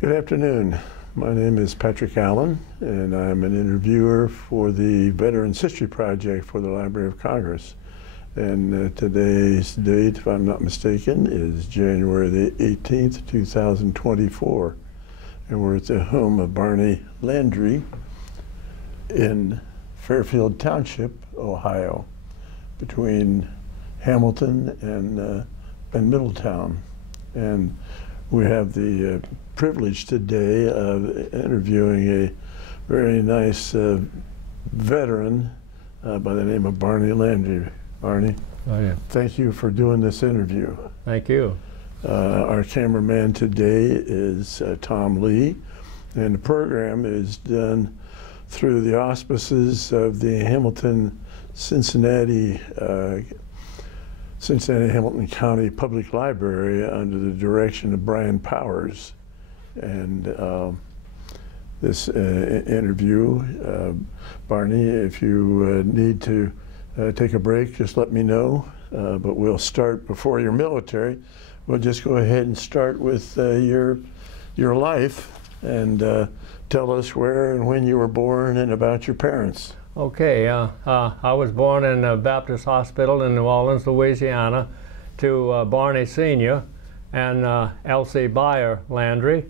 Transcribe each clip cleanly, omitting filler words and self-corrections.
Good afternoon. My name is Patrick Allen, and I'm an interviewer for the Veterans History Project for the Library of Congress. And today's date, if I'm not mistaken, is January the 18th, 2024. And we're at the home of Barney Landry in Fairfield Township, Ohio, between Hamilton and Middletown. And we have the privilege today of interviewing a very nice veteran by the name of Barney Landry. Barney, thank you for doing this interview. Thank you. Our cameraman today is Tom Lee, and the program is done through the auspices of the Cincinnati Hamilton County Public Library under the direction of Brian Powers. And this interview, Barney, if you need to take a break, just let me know. But we'll start before your military. We'll just go ahead and start with your life and tell us where and when you were born and about your parents. Okay, I was born in a Baptist hospital in New Orleans, Louisiana, to Barney Sr. and Elsie Beyer Landry.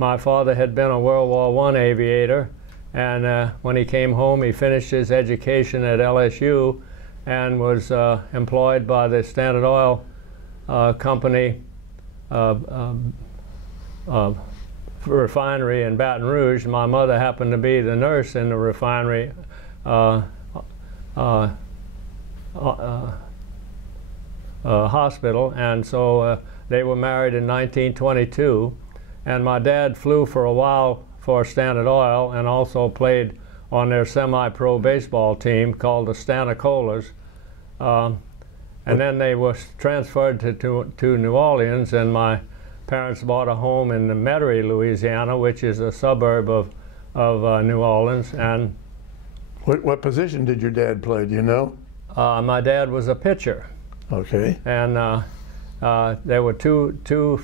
My father had been a World War I aviator, and when he came home, he finished his education at LSU and was employed by the Standard Oil Company refinery in Baton Rouge. My mother happened to be the nurse in the refinery hospital, and so they were married in 1922. And my dad flew for a while for Standard Oil and also played on their semi-pro baseball team called the Stanicolas. And then they were transferred to New Orleans, and my parents bought a home in Metairie, Louisiana, which is a suburb of New Orleans. And what position did your dad play, do you know? My dad was a pitcher. Okay. And there were two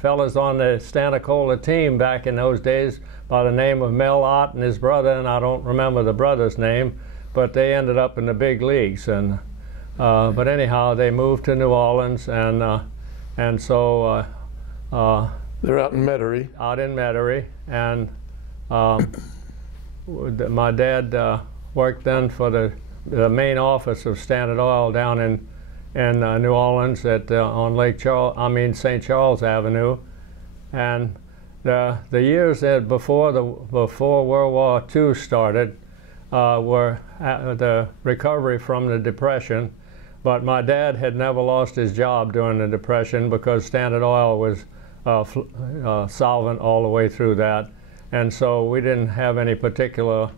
fellas on the Stanicola team back in those days by the name of Mel Ott and his brother, and I don't remember the brother's name, but they ended up in the big leagues. And but anyhow, they moved to New Orleans, and so they're out in Metairie. Out in Metairie, and my dad worked then for the main office of Standard Oil down in New Orleans at on St. Charles Avenue, and the years that before World War II started were the recovery from the Depression, but my dad had never lost his job during the Depression because Standard Oil was solvent all the way through that, and so we didn't have any particular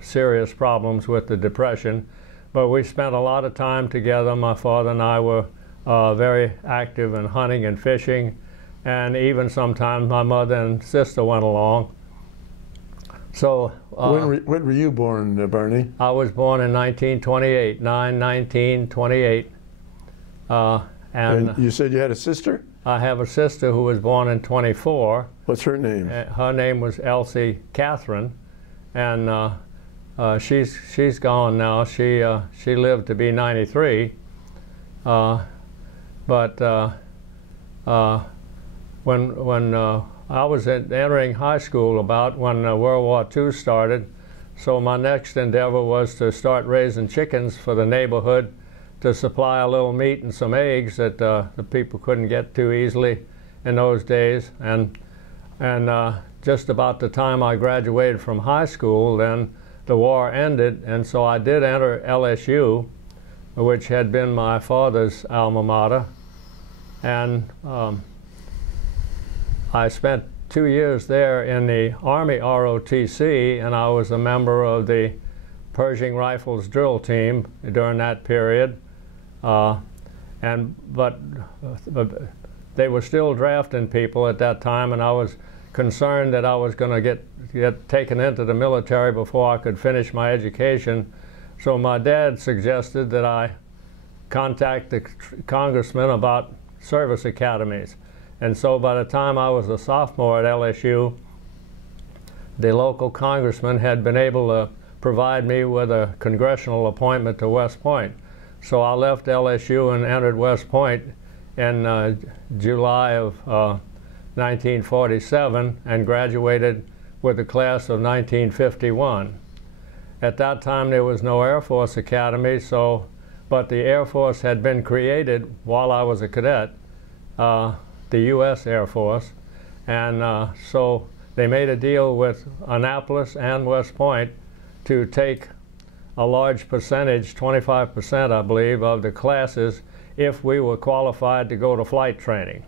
serious problems with the Depression. But we spent a lot of time together. My father and I were very active in hunting and fishing, and even sometimes my mother and sister went along. So when were you born, Barney? I was born in 1928, 9/19/28. And you said you had a sister? I have a sister who was born in 24. What's her name? Her name was Elsie Catherine, and she's gone now. She lived to be 93, but when I was entering high school about when World War II started, so my next endeavor was to start raising chickens for the neighborhood to supply a little meat and some eggs that the people couldn't get too easily in those days. And just about the time I graduated from high school, then the war ended, and so I did enter LSU, which had been my father's alma mater, and I spent 2 years there in the Army ROTC, and I was a member of the Pershing Rifles drill team during that period. But they were still drafting people at that time, and I was concerned that I was going to get taken into the military before I could finish my education. So my dad suggested that I contact the congressman about service academies. And so by the time I was a sophomore at LSU, the local congressman had been able to provide me with a congressional appointment to West Point. So I left LSU and entered West Point in July of 1947 and graduated with the class of 1951. At that time there was no Air Force Academy, but the Air Force had been created while I was a cadet, the U.S. Air Force, and so they made a deal with Annapolis and West Point to take a large percentage, 25% I believe, of the classes if we were qualified to go to flight training.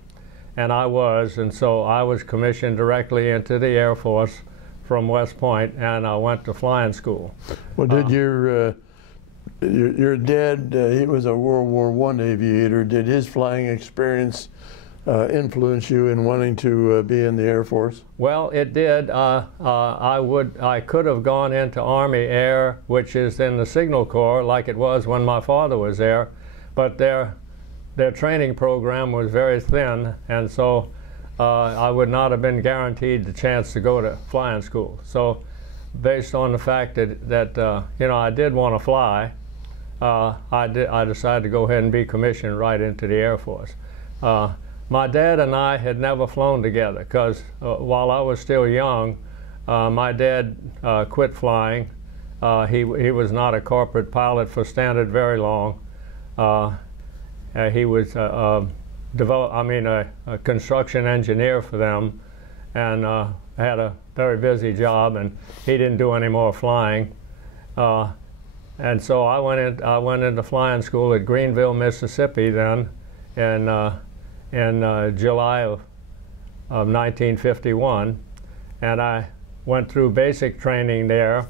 And I was, and so I was commissioned directly into the Air Force from West Point, and I went to flying school. Well, did your dad, he was a World War I aviator, did his flying experience influence you in wanting to be in the Air Force? Well, it did. I could have gone into Army Air, which is in the Signal Corps, like it was when my father was there, but their training program was very thin, and so I would not have been guaranteed the chance to go to flying school. So, based on the fact that you know, I did want to fly, I decided to go ahead and be commissioned right into the Air Force. My dad and I had never flown together because while I was still young, my dad quit flying. He was not a corporate pilot for Standard very long. He was a construction engineer for them, and had a very busy job, and he didn't do any more flying. And so I went into flying school at Greenville, Mississippi then, in July of 1951, and I went through basic training there.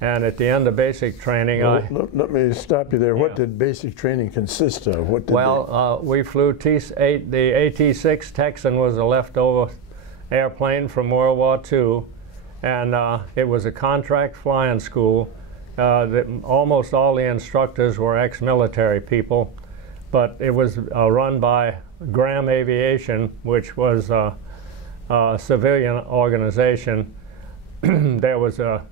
And at the end of basic training, let me stop you there. Yeah. What did basic training consist of? What did we flew T-8. The AT-6 Texan was a leftover airplane from World War II, and it was a contract flying school. Almost all the instructors were ex-military people, but it was run by Graham Aviation, which was a civilian organization. There was a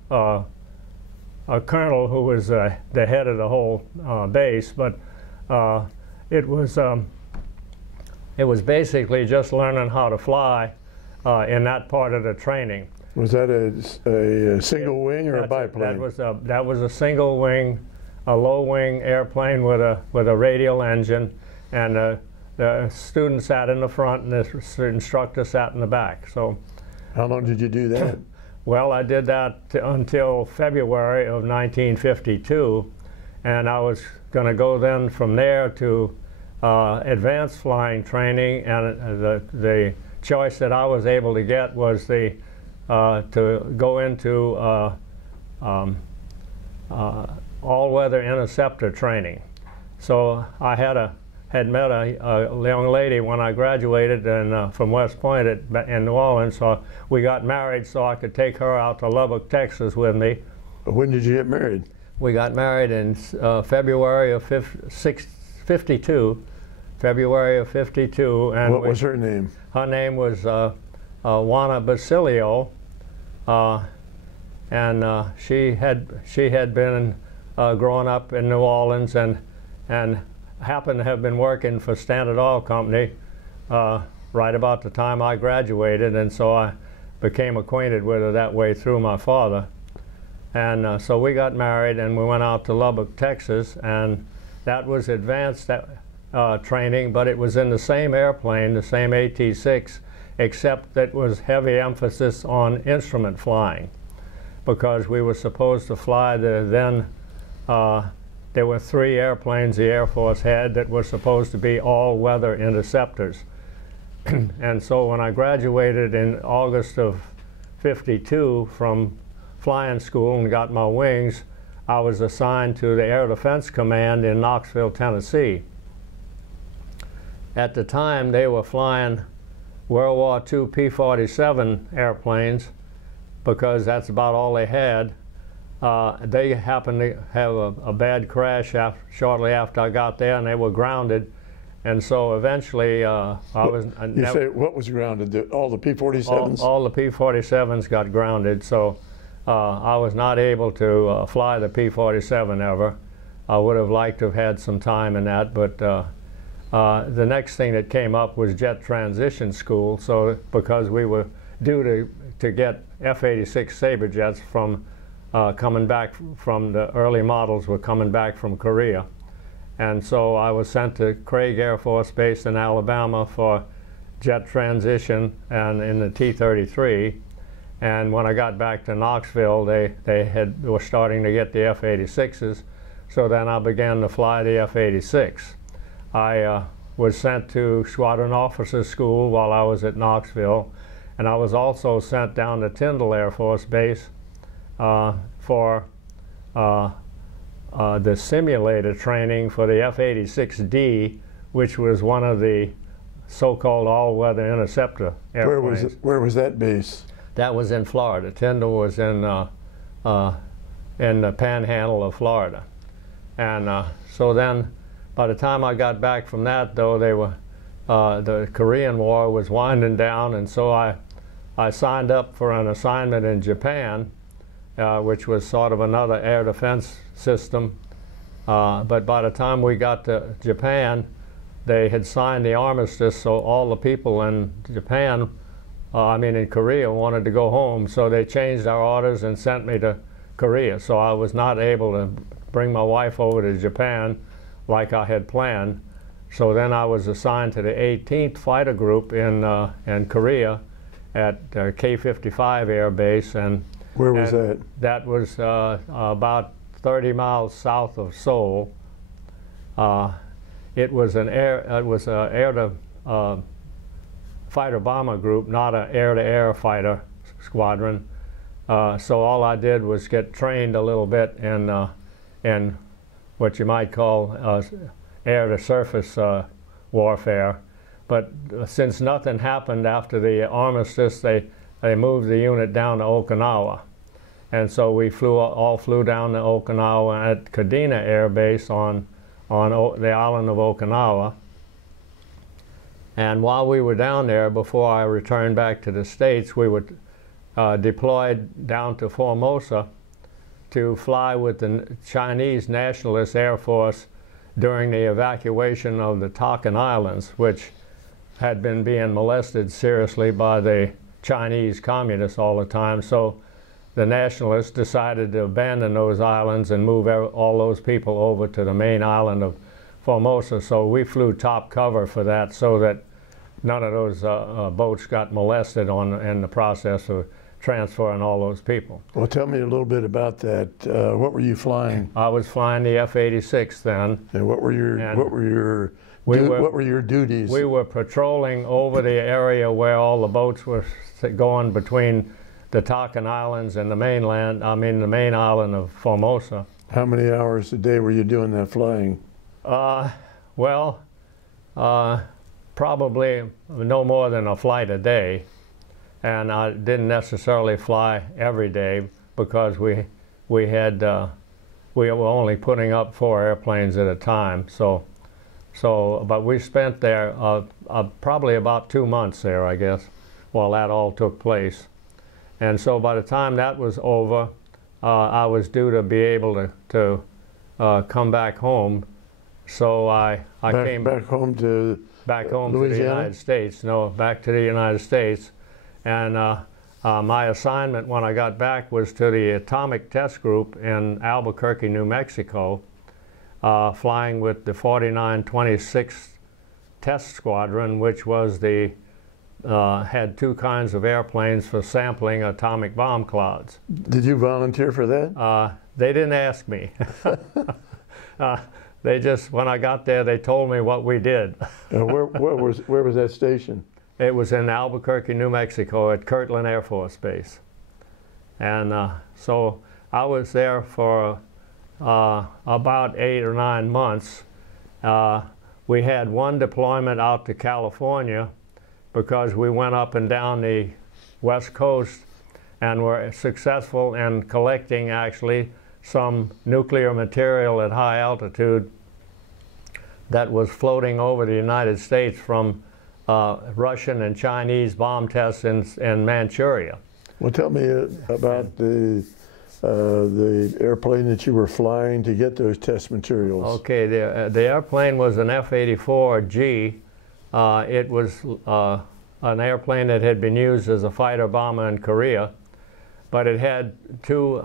colonel who was the head of the whole base, but it was basically just learning how to fly in that part of the training. Was that a single wing or a biplane? That was a single wing, a low wing airplane with a radial engine, and the student sat in the front and the instructor sat in the back. So, how long did you do that? Well, I did that until February of 1952, and I was going to go then from there to advanced flying training, and the choice that I was able to get was to go into all-weather interceptor training. So I had met a young lady when I graduated from West Point in New Orleans, so we got married so I could take her out to Lubbock, Texas with me. When did you get married? We got married in February of 52. February of 52. And what was her name? Her name was Juana Basilio, and she had been growing up in New Orleans and happened to have been working for Standard Oil Company right about the time I graduated, and so I became acquainted with her that way through my father. And so we got married and we went out to Lubbock, Texas, and that was advanced training, but it was in the same airplane, the same AT-6, except that was heavy emphasis on instrument flying, because we were supposed to fly there were 3 airplanes the Air Force had that were supposed to be all-weather interceptors. And so when I graduated in August of 52 from flying school and got my wings, I was assigned to the Air Defense Command in Knoxville, Tennessee. At the time, they were flying World War II P-47 airplanes because that's about all they had. They happened to have a bad crash shortly after I got there, and they were grounded. And so eventually I was... You say what was grounded? All the P-47s? All the P-47s got grounded, so I was not able to fly the P-47 ever. I would have liked to have had some time in that, but the next thing that came up was jet transition school, so because we were due to get F-86 Sabre jets from coming back from the early models were coming back from Korea. And so I was sent to Craig Air Force Base in Alabama for jet transition and in the T-33. And when I got back to Knoxville, they were starting to get the F-86s. So then I began to fly the F-86. I was sent to Squadron Officers School while I was at Knoxville. And I was also sent down to Tyndall Air Force Base for the simulator training for the F-86D, which was one of the so-called all-weather interceptor airplanes. Where was that base? That was in Florida. Tyndall was in the panhandle of Florida. And so then, by the time I got back from that, though, the Korean War was winding down, and so I signed up for an assignment in Japan, which was sort of another air defense system. But by the time we got to Japan, they had signed the armistice, so all the people in Japan, in Korea, wanted to go home, so they changed our orders and sent me to Korea. So I was not able to bring my wife over to Japan like I had planned. So then I was assigned to the 18th Fighter Group in Korea at K-55 Air Base. And where was that? That was about 30 miles south of Seoul. It was an fighter bomber group, not an air-to-air fighter squadron. So all I did was get trained a little bit in what you might call air-to-surface warfare. But since nothing happened after the armistice, they moved the unit down to Okinawa. And so we all flew down to Okinawa at Kadena Air Base on the island of Okinawa. And while we were down there, before I returned back to the States, we were deployed down to Formosa to fly with the Chinese Nationalist Air Force during the evacuation of the Tonkin Islands, which had been being molested seriously by the Chinese communists all the time. So the nationalists decided to abandon those islands and move all those people over to the main island of Formosa. So we flew top cover for that, so that none of those boats got molested in the process of transferring all those people. Well, tell me a little bit about that. What were you flying? I was flying the F-86 then. And what were your duties? We were patrolling over the area where all the boats were going between the Tonkin Islands and the mainland, the main island of Formosa. How many hours a day were you doing that flying? Probably no more than a flight a day. And I didn't necessarily fly every day because we were only putting up 4 airplanes at a time. But we spent there probably about 2 months there, I guess, while that all took place. And so by the time that was over, I was due to be able to come back home. So I came back home to the United States. No, back to the United States. And my assignment when I got back was to the Atomic Test Group in Albuquerque, New Mexico, flying with the 4926th Test Squadron, which was had 2 kinds of airplanes for sampling atomic bomb clouds. Did you volunteer for that? They didn't ask me. They just, when I got there, they told me what we did. Where was that station? It was in Albuquerque, New Mexico at Kirtland Air Force Base. And so I was there for about 8 or 9 months. We had one deployment out to California because we went up and down the West Coast and were successful in collecting actually some nuclear material at high altitude that was floating over the United States from Russian and Chinese bomb tests in Manchuria. Well, tell me about the airplane that you were flying to get those test materials. Okay, the airplane was an F-84G. It was an airplane that had been used as a fighter bomber in Korea, but it had two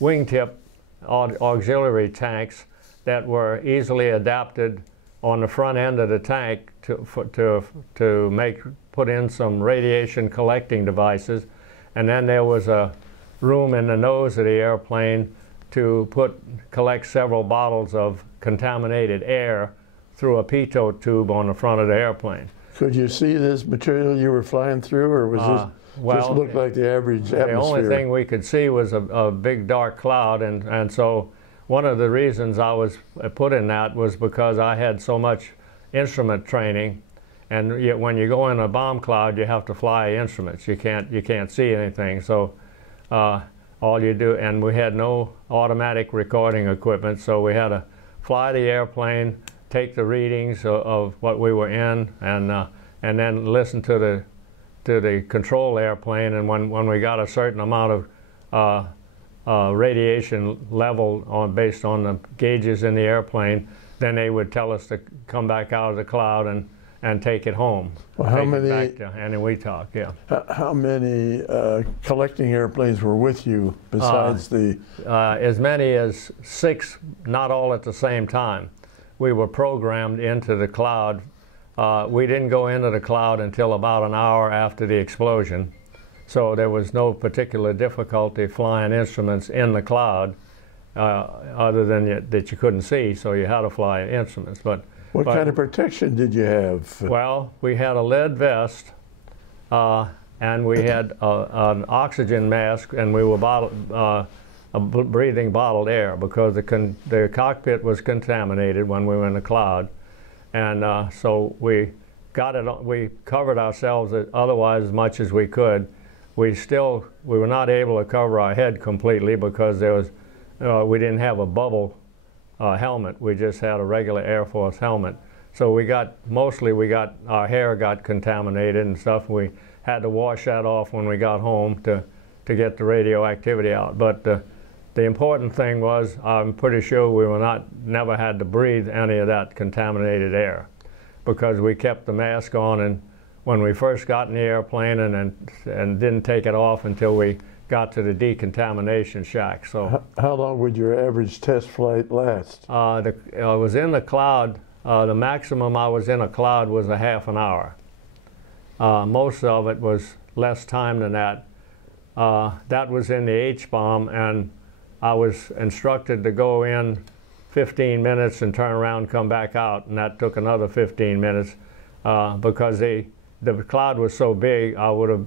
wingtip auxiliary tanks that were easily adapted on the front end of the tank to put in some radiation collecting devices, and then there was a room in the nose of the airplane to collect several bottles of contaminated air through a pitot tube on the front of the airplane. Could you see this material you were flying through, or was this just looked like the average atmosphere? The only thing we could see was a big dark cloud, and so one of the reasons I was put in that was because I had so much instrument training, and yet when you go in a bomb cloud, you have to fly instruments. You can't see anything. So all you do, and we had no automatic recording equipment, so we had to fly the airplane, take the readings of what we were in, and then listen to the control airplane. And when we got a certain amount of radiation level based on the gauges in the airplane, then they would tell us to come back out of the cloud and take it home. Well, how many? Back to Eniwetok, yeah. How many collecting airplanes were with you besides the? As many as 6, not all at the same time. We were programmed into the cloud. We didn't go into the cloud until about an hour after the explosion, so there was no particular difficulty flying instruments in the cloud, other than that you couldn't see, so you had to fly instruments. But what kind of protection did you have? Well, we had a lead vest, and we had an oxygen mask, and we were breathing bottled air because the cockpit was contaminated when we were in the cloud, and so we covered ourselves otherwise as much as we could. We were not able to cover our head completely because we didn't have a bubble helmet. We just had a regular Air Force helmet. So our hair got contaminated and stuff. We had to wash that off when we got home to get the radioactivity out. But the important thing was, I'm pretty sure we never had to breathe any of that contaminated air, because we kept the mask on, and when we first got in the airplane and didn't take it off until we got to the decontamination shack. So how long would your average test flight last? I was in the cloud. The maximum I was in a cloud was a half an hour. Most of it was less time than that. That was in the H-bomb, and I was instructed to go in 15 minutes and turn around and come back out, and that took another 15 minutes because the cloud was so big. I would have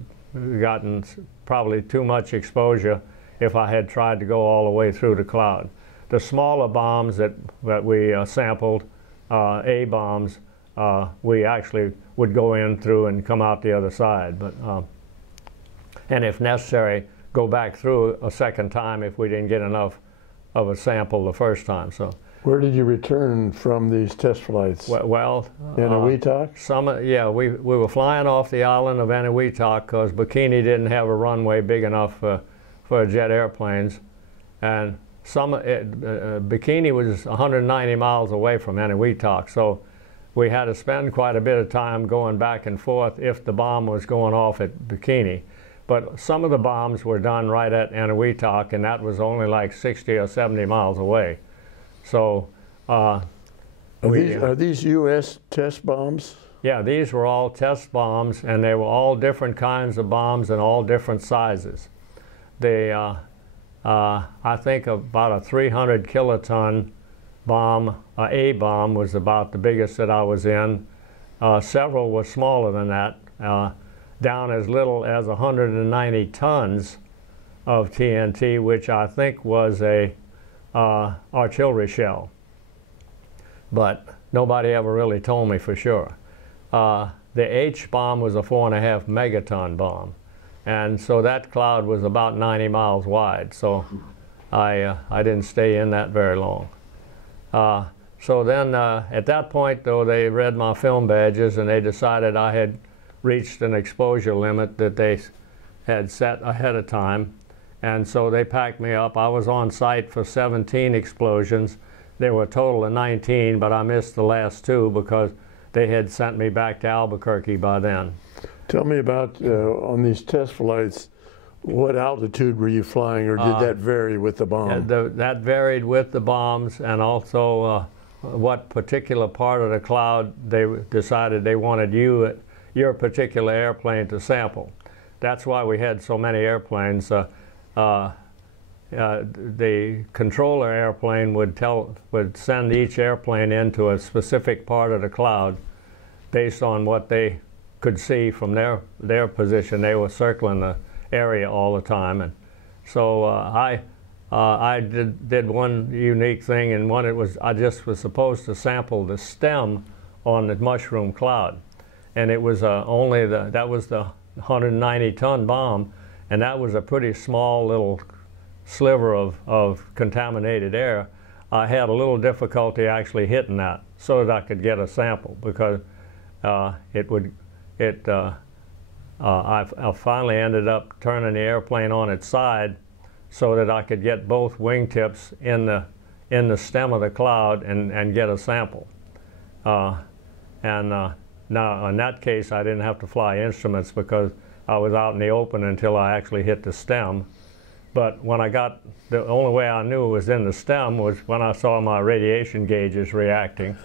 gotten probably too much exposure if I had tried to go all the way through the cloud. The smaller bombs that we sampled, A-bombs, we actually would go in through and come out the other side. But and if necessary, go back through a second time if we didn't get enough of a sample the first time. So where did you return from these test flights? Well, Eniwetok? We were flying off the island of Eniwetok because Bikini didn't have a runway big enough for jet airplanes, and Bikini was 190 miles away from Eniwetok, so we had to spend quite a bit of time going back and forth if the bomb was going off at Bikini. But some of the bombs were done right at Eniwetok, and that was only like 60 or 70 miles away. So are these U.S. test bombs? Yeah, these were all test bombs, and they were all different kinds of bombs and all different sizes. I think about a 300 kiloton bomb, A-bomb, was about the biggest that I was in. Several were smaller than that, down as little as 190 tons of TNT, which I think was a artillery shell. But nobody ever really told me for sure. The H-bomb was a 4.5 megaton bomb. And so that cloud was about 90 miles wide. So I didn't stay in that very long. So then at that point, though, they read my film badges and they decided I had reached an exposure limit that they had set ahead of time. And so they packed me up. I was on site for 17 explosions. There were a total of 19, but I missed the last 2 because they had sent me back to Albuquerque by then. Tell me about, on these test flights, what altitude were you flying, or did that vary with the bomb? That varied with the bombs, and also what particular part of the cloud they decided they wanted your particular airplane to sample. That's why we had so many airplanes. The controller airplane would send each airplane into a specific part of the cloud based on what they could see from their position. They were circling the area all the time, and so I did one unique thing, and I just was supposed to sample the stem on the mushroom cloud, and it was that was the 190-ton bomb, and that was a pretty small little sliver of contaminated air. I had a little difficulty actually hitting that so that I could get a sample, because I finally ended up turning the airplane on its side so that I could get both wingtips in the stem of the cloud and get a sample. Now in that case I didn't have to fly instruments because I was out in the open until I actually hit the stem. But when the only way I knew it was in the stem was when I saw my radiation gauges reacting.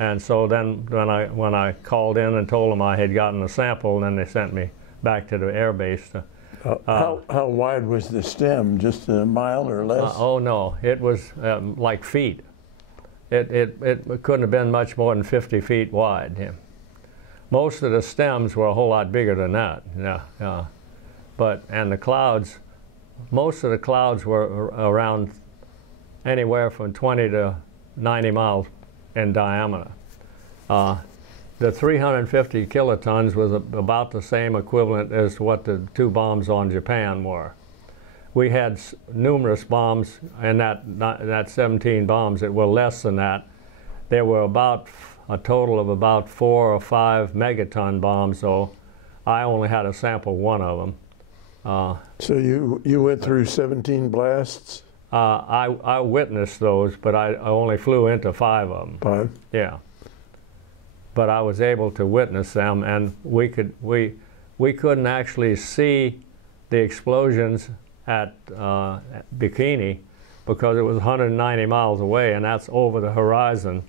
And so then when I called in and told them I had gotten a sample, then they sent me back to the air base. How wide was the stem? Just a mile or less? Oh no, it was like feet. It couldn't have been much more than 50 feet wide. Yeah. Most of the stems were a whole lot bigger than that. Yeah. And the clouds, most of the clouds were around anywhere from 20 to 90 miles in diameter. The 350 kilotons was about the same equivalent as what the 2 bombs on Japan were. We had numerous bombs, and that 17 bombs that were less than that. There were about a total of about 4 or 5 megaton bombs, so I only had to sample 1 of them. So you went through 17 blasts? I witnessed those, but I only flew into 5 of them. 5? Yeah. But I was able to witness them, and we couldn't actually see the explosions at Bikini because it was 190 miles away, and that's over the horizon.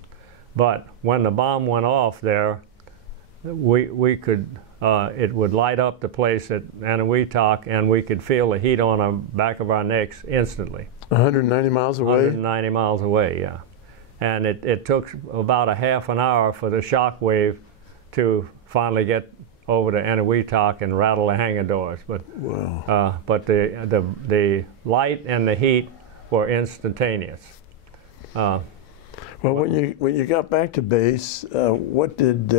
But when the bomb went off there, we could. It would light up the place at Eniwetok, and we could feel the heat on the back of our necks instantly. 190 miles away? 190 miles away, yeah. And it took about a half an hour for the shock wave to finally get over to Eniwetok and rattle the hangar doors. But, wow. But the light and the heat were instantaneous. Well, when you got back to base, what did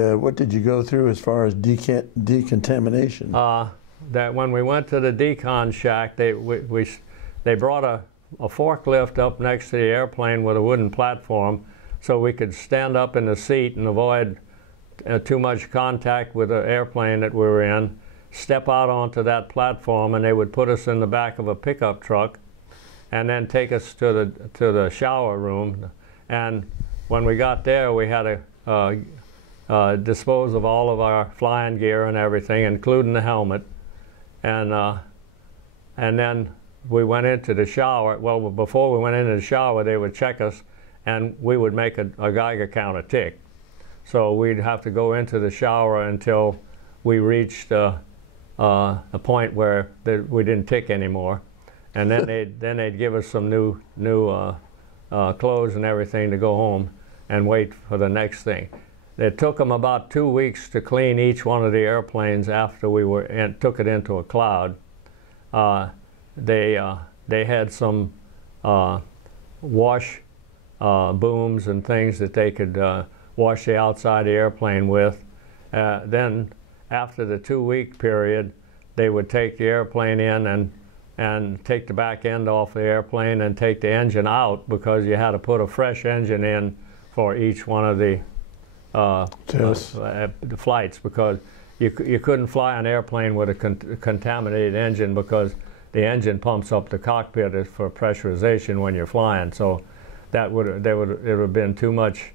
you go through as far as decontamination? That when we went to the decon shack, they brought a forklift up next to the airplane with a wooden platform, so we could stand up in the seat and avoid too much contact with the airplane that we were in. Step out onto that platform, and they would put us in the back of a pickup truck, and then take us to the shower room. And when we got there, we had to dispose of all of our flying gear and everything, including the helmet. And then we went into the shower. Well, before we went into the shower, they would check us, and we would make a Geiger counter tick. So we'd have to go into the shower until we reached a point where we didn't tick anymore. And then they'd give us some new clothes and everything to go home and wait for the next thing. It took them about 2 weeks to clean each one of the airplanes after we took it into a cloud. They had some wash booms and things that they could wash the outside of the airplane with. Then after the 2 week period, they would take the airplane in and take the back end off the airplane and take the engine out, because you had to put a fresh engine in for each one of the flights, because you couldn't fly an airplane with a contaminated engine, because the engine pumps up the cockpit for pressurization when you're flying. So it would have been too much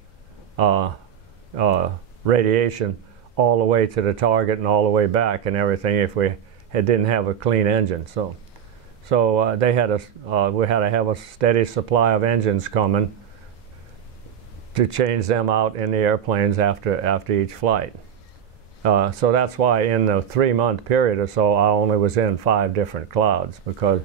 radiation all the way to the target and all the way back and everything if we didn't have a clean engine. So we had to have a steady supply of engines coming to change them out in the airplanes after each flight. So that's why in the 3-month period or so, I only was in 5 different clouds, because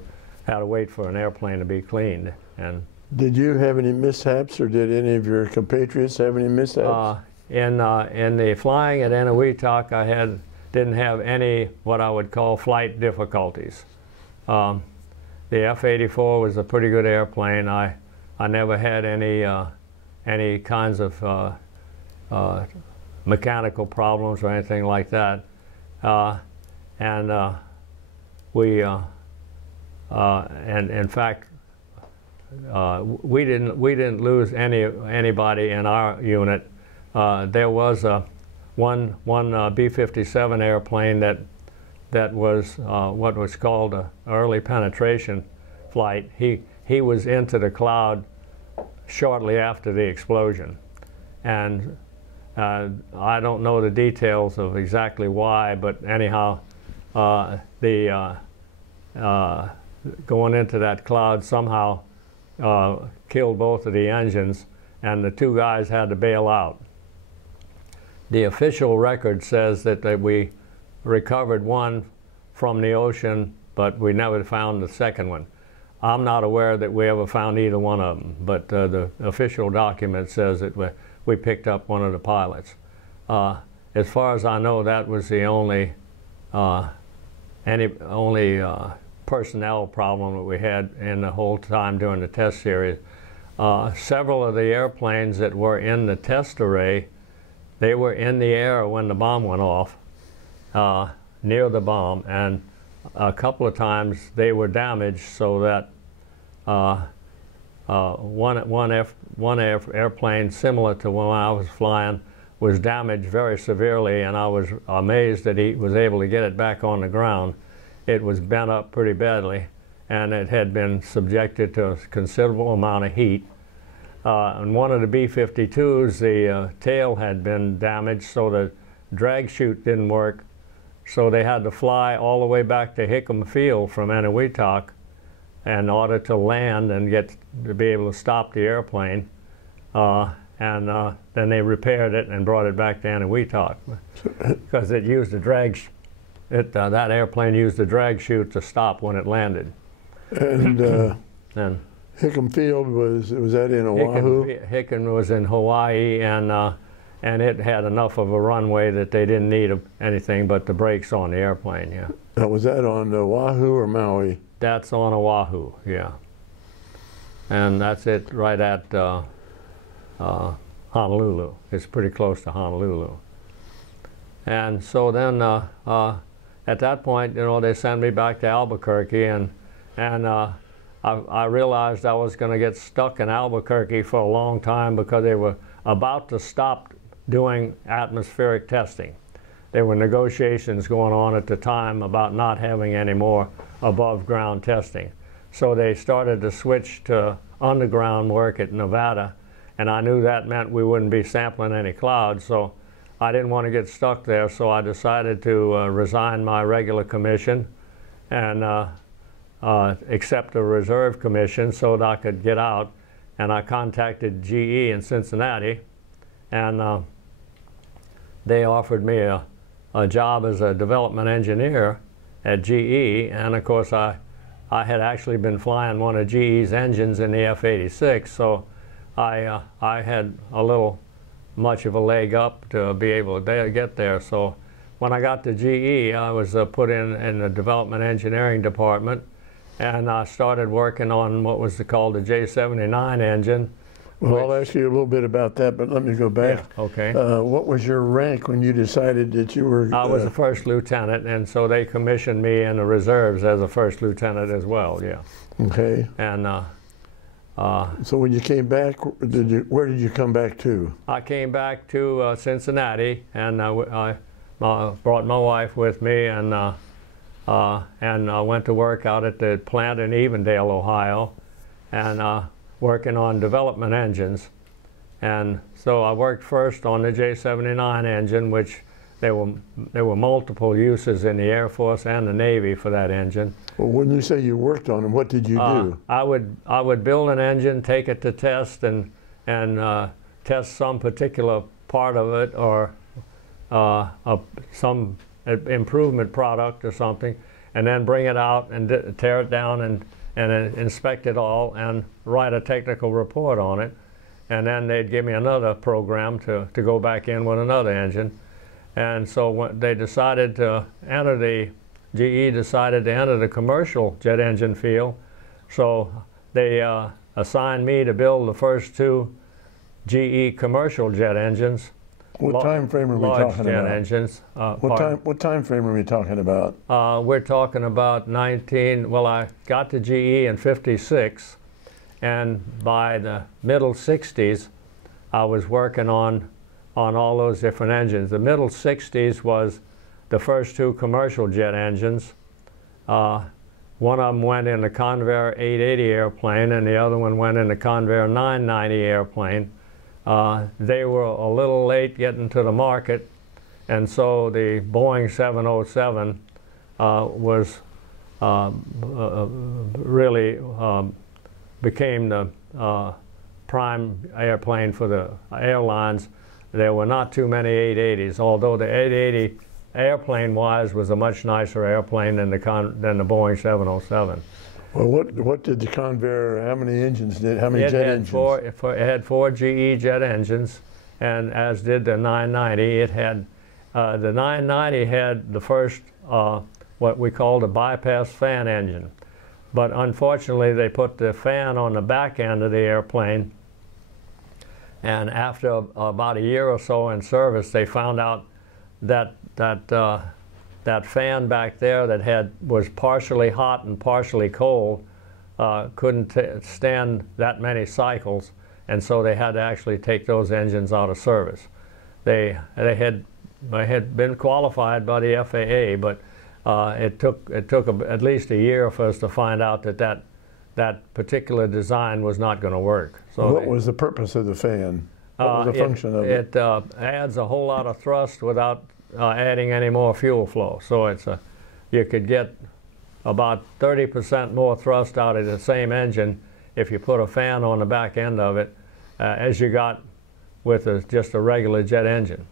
I had to wait for an airplane to be cleaned. And did you have any mishaps, or did any of your compatriots have any mishaps? In the flying at Eniwetok, I didn't have any what I would call flight difficulties. The F-84 was a pretty good airplane. I never had any kinds of mechanical problems or anything like that, and in fact, we didn't lose anybody in our unit. There was one B-57 airplane that was what was called an early penetration flight. He was into the cloud shortly after the explosion, and I don't know the details of exactly why, but anyhow, going into that cloud somehow killed both of the engines, and the 2 guys had to bail out. The official record says that we recovered one from the ocean, but we never found the second one. I'm not aware that we ever found either one of them, but the official document says that we picked up one of the pilots. As far as I know, that was the only personnel problem that we had in the whole time during the test series. Several of the airplanes that were in the test array, they were in the air when the bomb went off, near the bomb, and a couple of times they were damaged, so that one airplane similar to when I was flying was damaged very severely, and I was amazed that he was able to get it back on the ground. It was bent up pretty badly, and it had been subjected to a considerable amount of heat. And one of the B-52s, the tail had been damaged, so the drag chute didn't work. So they had to fly all the way back to Hickam Field from Eniwetok in order to land and to be able to stop the airplane. And then they repaired it and brought it back to Eniwetok, because it used a drag. That airplane used the drag chute to stop when it landed. And Hickam Field was that in Oahu? Hickam was in Hawaii, and it had enough of a runway that they didn't need anything but the brakes on the airplane. Yeah. Now, was that on Oahu or Maui? That's on Oahu. Yeah. And that's it right at Honolulu. It's pretty close to Honolulu. And so then at that point, they sent me back to Albuquerque, and I realized I was going to get stuck in Albuquerque for a long time, because they were about to stop doing atmospheric testing. There were negotiations going on at the time about not having any more above ground testing. So they started to switch to underground work at Nevada, and I knew that meant we wouldn't be sampling any clouds, so I didn't want to get stuck there, so I decided to resign my regular commission and accept a reserve commission so that I could get out. And I contacted GE in Cincinnati, and they offered me a job as a development engineer at GE. And of course I had actually been flying one of GE's engines in the F-86, so I had a little much of a leg up to be able to get there. So when I got to GE, I was put in the development engineering department, and I started working on what was called the J-79 engine, Well, I'll ask you a little bit about that, but let me go back. Yeah, okay. What was your rank when you decided that you were... I was a first lieutenant, and so they commissioned me in the reserves as a first lieutenant as well, yeah. Okay. And so when you came back, where did you come back to? I came back to Cincinnati, and I brought my wife with me, and I went to work out at the plant in Evendale, Ohio, and working on development engines. And so I worked first on the J-79 engine, which there were multiple uses in the Air Force and the Navy for that engine. Well, when you say you worked on them, what did you do? I would build an engine, take it to test, and test some particular part of it, or some improvement product or something, and then bring it out and tear it down and inspect it all and write a technical report on it. And then they'd give me another program to go back in with another engine. And so when they decided to enter GE decided to enter the commercial jet engine field. So they assigned me to build the first 2 GE commercial jet engines. What time frame are we talking about? Large jet engines. What time frame are we talking about? We're talking about well, I got to GE in '56, and by the middle '60s, I was working on all those different engines. The middle '60s was the first 2 commercial jet engines. One of them went in the Convair 880 airplane, and the other one went in the Convair 990 airplane. They were a little late getting to the market, and so the Boeing 707 was really became the prime airplane for the airlines. There were not too many 880s, although the 880 airplane-wise was a much nicer airplane than the Boeing 707. Well, what did the Convair, how many engines did, how many jet engines? It had 4 GE jet engines, and as did the 990. It had, the 990 had the first, what we called a bypass fan engine. But unfortunately, they put the fan on the back end of the airplane, and after about a year or so in service, they found out that that fan back there that was partially hot and partially cold couldn't stand that many cycles, and so they had to actually take those engines out of service. They had been qualified by the FAA, but it took at least a year for us to find out that particular design was not going to work. So what was the purpose of the fan? What was the function of it? It adds a whole lot of thrust without adding any more fuel flow. So you could get about 30% more thrust out of the same engine if you put a fan on the back end of it as you got with just a regular jet engine.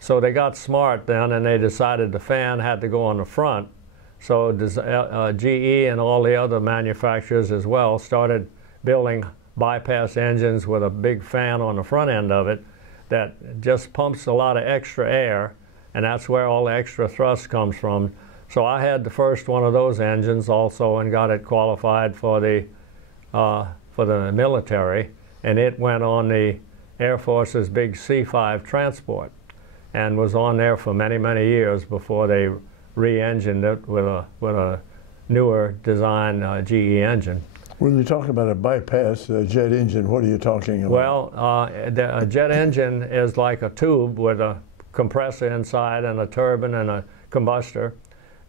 So they got smart then, and they decided the fan had to go on the front. So GE and all the other manufacturers as well started building bypass engines with a big fan on the front end of it that just pumps a lot of extra air, and that's where all the extra thrust comes from. So I had the first one of those engines also and got it qualified for the military, and it went on the Air Force's big C-5 transport and was on there for many, many years before they re-engined it with a newer design GE engine. When you talk about a bypass jet engine, what are you talking about? Well, a jet engine is like a tube with a compressor inside and a turbine and a combustor,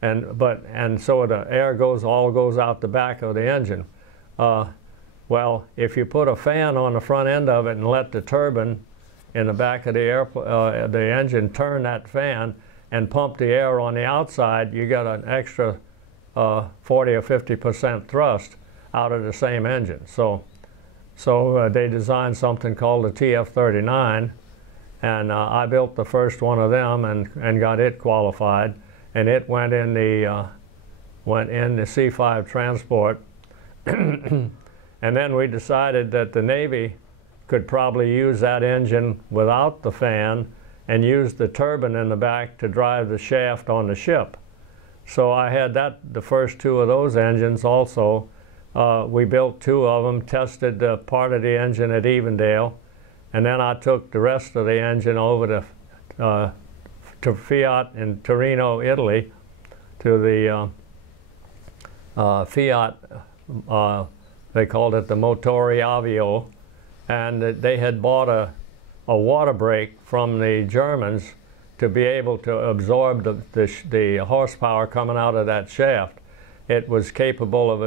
and so the air all goes out the back of the engine. Well, if you put a fan on the front end of it and let the turbine in the back of the engine turn that fan and pump the air on the outside, you got an extra 40 or 50% thrust out of the same engine. So they designed something called the TF-39, and I built the first one of them and got it qualified, and it went in the C-5 transport. And then we decided that the Navy could probably use that engine without the fan and use the turbine in the back to drive the shaft on the ship. So I had the first 2 of those engines also We built 2 of them, tested part of the engine at Evendale, and then I took the rest of the engine over to Fiat in Torino, Italy, to the Fiat, they called it the Motori Avio, and they had bought a water brake from the Germans to be able to absorb the horsepower coming out of that shaft. It was capable of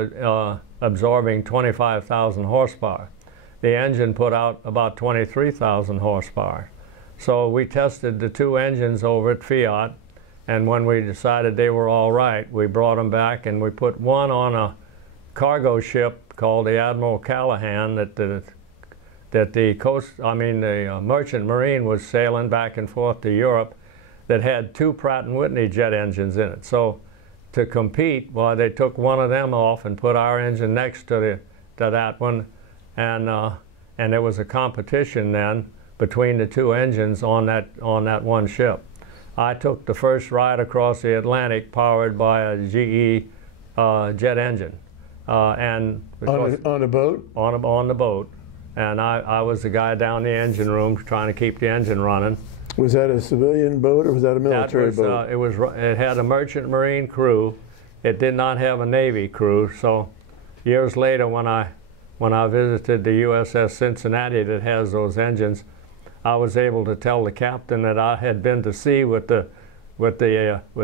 absorbing 25,000 horsepower. The engine put out about 23,000 horsepower. So we tested the 2 engines over at Fiat, and when we decided they were all right, we brought them back and we put one on a cargo ship called the Admiral Callahan that the Merchant Marine was sailing back and forth to Europe, that had 2 Pratt & Whitney jet engines in it. So to compete, well, they took one of them off and put our engine next to that one, and there was a competition then between the 2 engines on that one ship. I took the first ride across the Atlantic powered by a GE jet engine, and on a boat. On the boat, and I was the guy down the engine room trying to keep the engine running. Was that a civilian boat or was that a military boat? It had a Merchant Marine crew. It did not have a Navy crew. So years later, when I visited the USS Cincinnati that has those engines, I was able to tell the captain that I had been to sea with the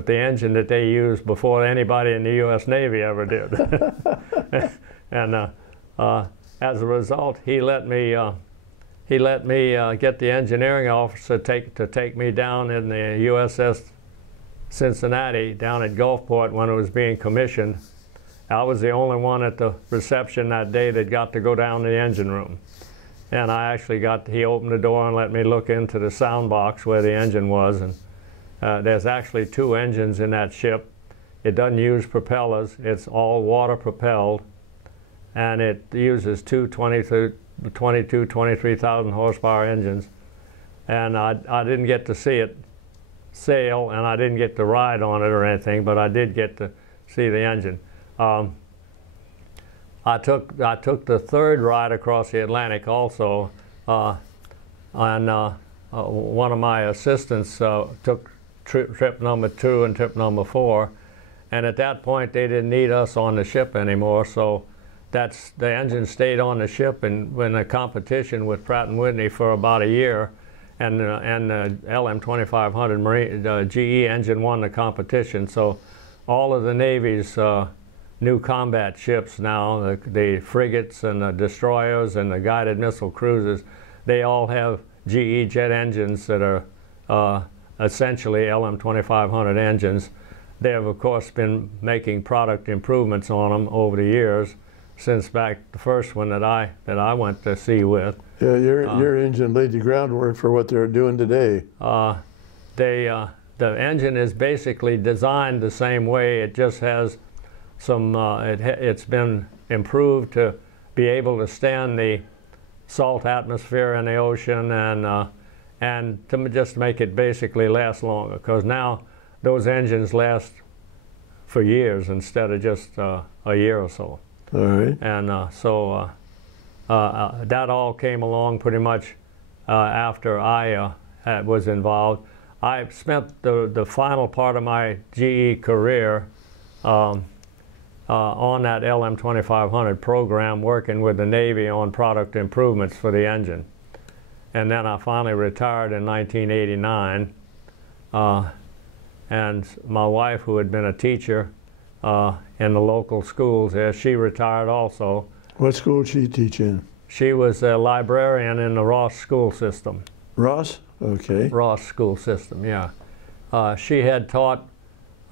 engine that they used before anybody in the U.S. Navy ever did. And as a result, he let me get the engineering officer to take me down in the USS Cincinnati down at Gulfport when it was being commissioned. I was the only one at the reception that day that got to go down to the engine room. And I actually he opened the door and let me look into the sound box where the engine was. And there's actually 2 engines in that ship. It doesn't use propellers. It's all water propelled. And it uses 23,000 horsepower engines. And I didn't get to see it sail, and I didn't get to ride on it or anything, but I did get to see the engine. I took the 3rd ride across the Atlantic also, and one of my assistants took trip number 2 and trip number 4, and at that point they didn't need us on the ship anymore, so the engine stayed on the ship and in a competition with Pratt & Whitney for about a year, and the LM2500 Marine GE engine won the competition. So all of the Navy's new combat ships now, the frigates and the destroyers and the guided missile cruisers, they all have GE jet engines that are essentially LM2500 engines. They have, of course, been making product improvements on them over the years, since back the first one that I went to sea with. Yeah, your engine laid the groundwork for what they're doing today. The engine is basically designed the same way. It just has some. It's been improved to be able to stand the salt atmosphere in the ocean, and to just make it basically last longer. Because now those engines last for years instead of just a year or so. All right. And that all came along pretty much after I was involved. I spent the final part of my GE career on that LM2500 program, working with the Navy on product improvements for the engine. And then I finally retired in 1989. And my wife, who had been a teacher in the local schools there, she retired also. What school did she teach in? She was a librarian in the Ross school system. Ross? Okay. Ross school system, yeah. She had taught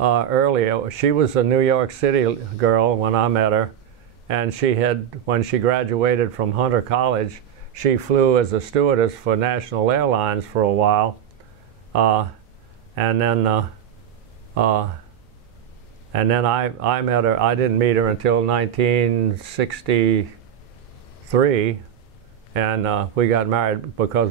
earlier. She was a New York City girl when I met her, and when she graduated from Hunter College, she flew as a stewardess for National Airlines for a while, and then I met her. I didn't meet her until 1963, and we got married because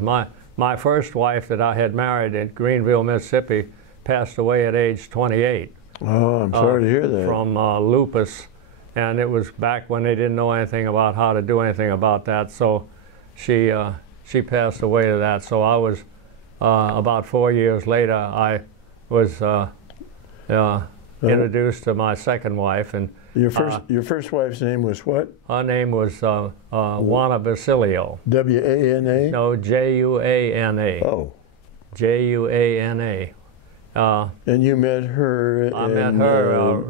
my first wife that I had married in Greenville, Mississippi, passed away at age 28. Oh, I'm sorry to hear that. From lupus, and it was back when they didn't know anything about how to do anything about that. So she passed away to that. So I was about 4 years later. I was introduced to my second wife, and your first wife's name was what? her name was Juana Basilio. W-A-N-A? No, J-U-A-N-A. Oh. J-U-A-N-A. And you met her in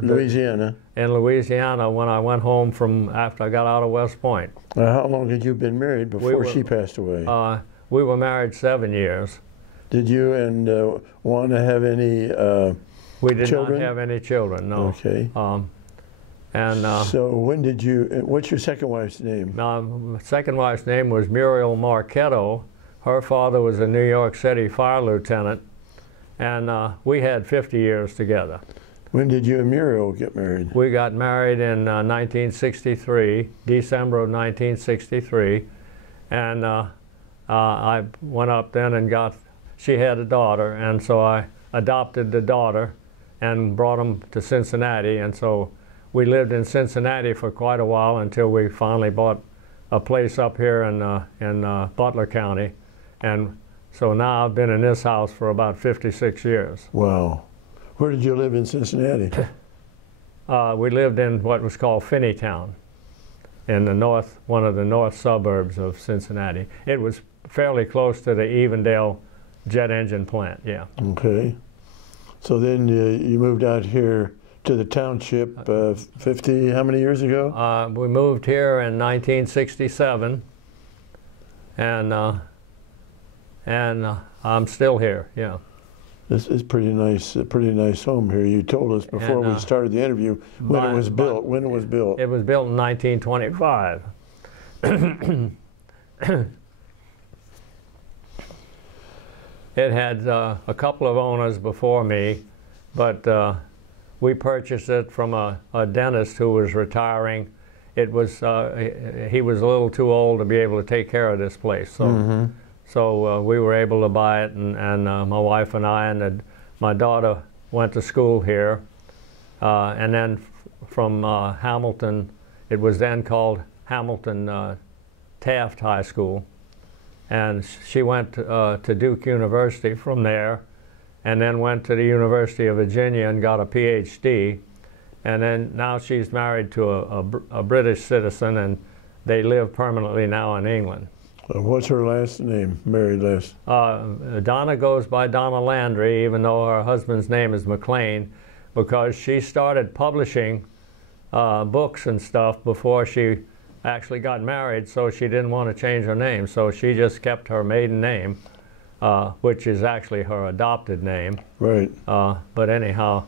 Louisiana? In Louisiana when I went home from after I got out of West Point. How long had you been married before she passed away? We were married 7 years. Did you and Juana have any We did children? not have any children, no. Okay. So when did you, what's your second wife's name? My second wife's name was Muriel Marchetto. Her father was a New York City fire lieutenant, and we had 50 years together. When did you and Muriel get married? We got married in 1963, December of 1963, and I went up then and she had a daughter, and so I adopted the daughter and brought them to Cincinnati, and so we lived in Cincinnati for quite a while until we finally bought a place up here in Butler County, and so now I've been in this house for about 56 years. Wow. Where did you live in Cincinnati? We lived in what was called Finneytown, in the north, one of the north suburbs of Cincinnati. It was fairly close to the Evendale jet engine plant, yeah. Okay. So then you moved out here to the township 50, how many years ago? We moved here in 1967, and I'm still here, yeah. This is pretty nice home here. You told us before we started the interview when it was built. When it was built? It was built in 1925. It had a couple of owners before me, but we purchased it from a dentist who was retiring. It was he was a little too old to be able to take care of this place, so so we were able to buy it, and my wife and I and my daughter went to school here, and then from Hamilton, it was then called Hamilton Taft High School, and she went to Duke University from there, and then went to the University of Virginia and got a PhD, and then now she's married to a British citizen, and they live permanently now in England. What's her last name, married last? Donna goes by Donna Landry, even though her husband's name is McLean, because she started publishing books and stuff before she actually got married, so she didn't want to change her name, so she just kept her maiden name, which is actually her adopted name. Right. But anyhow.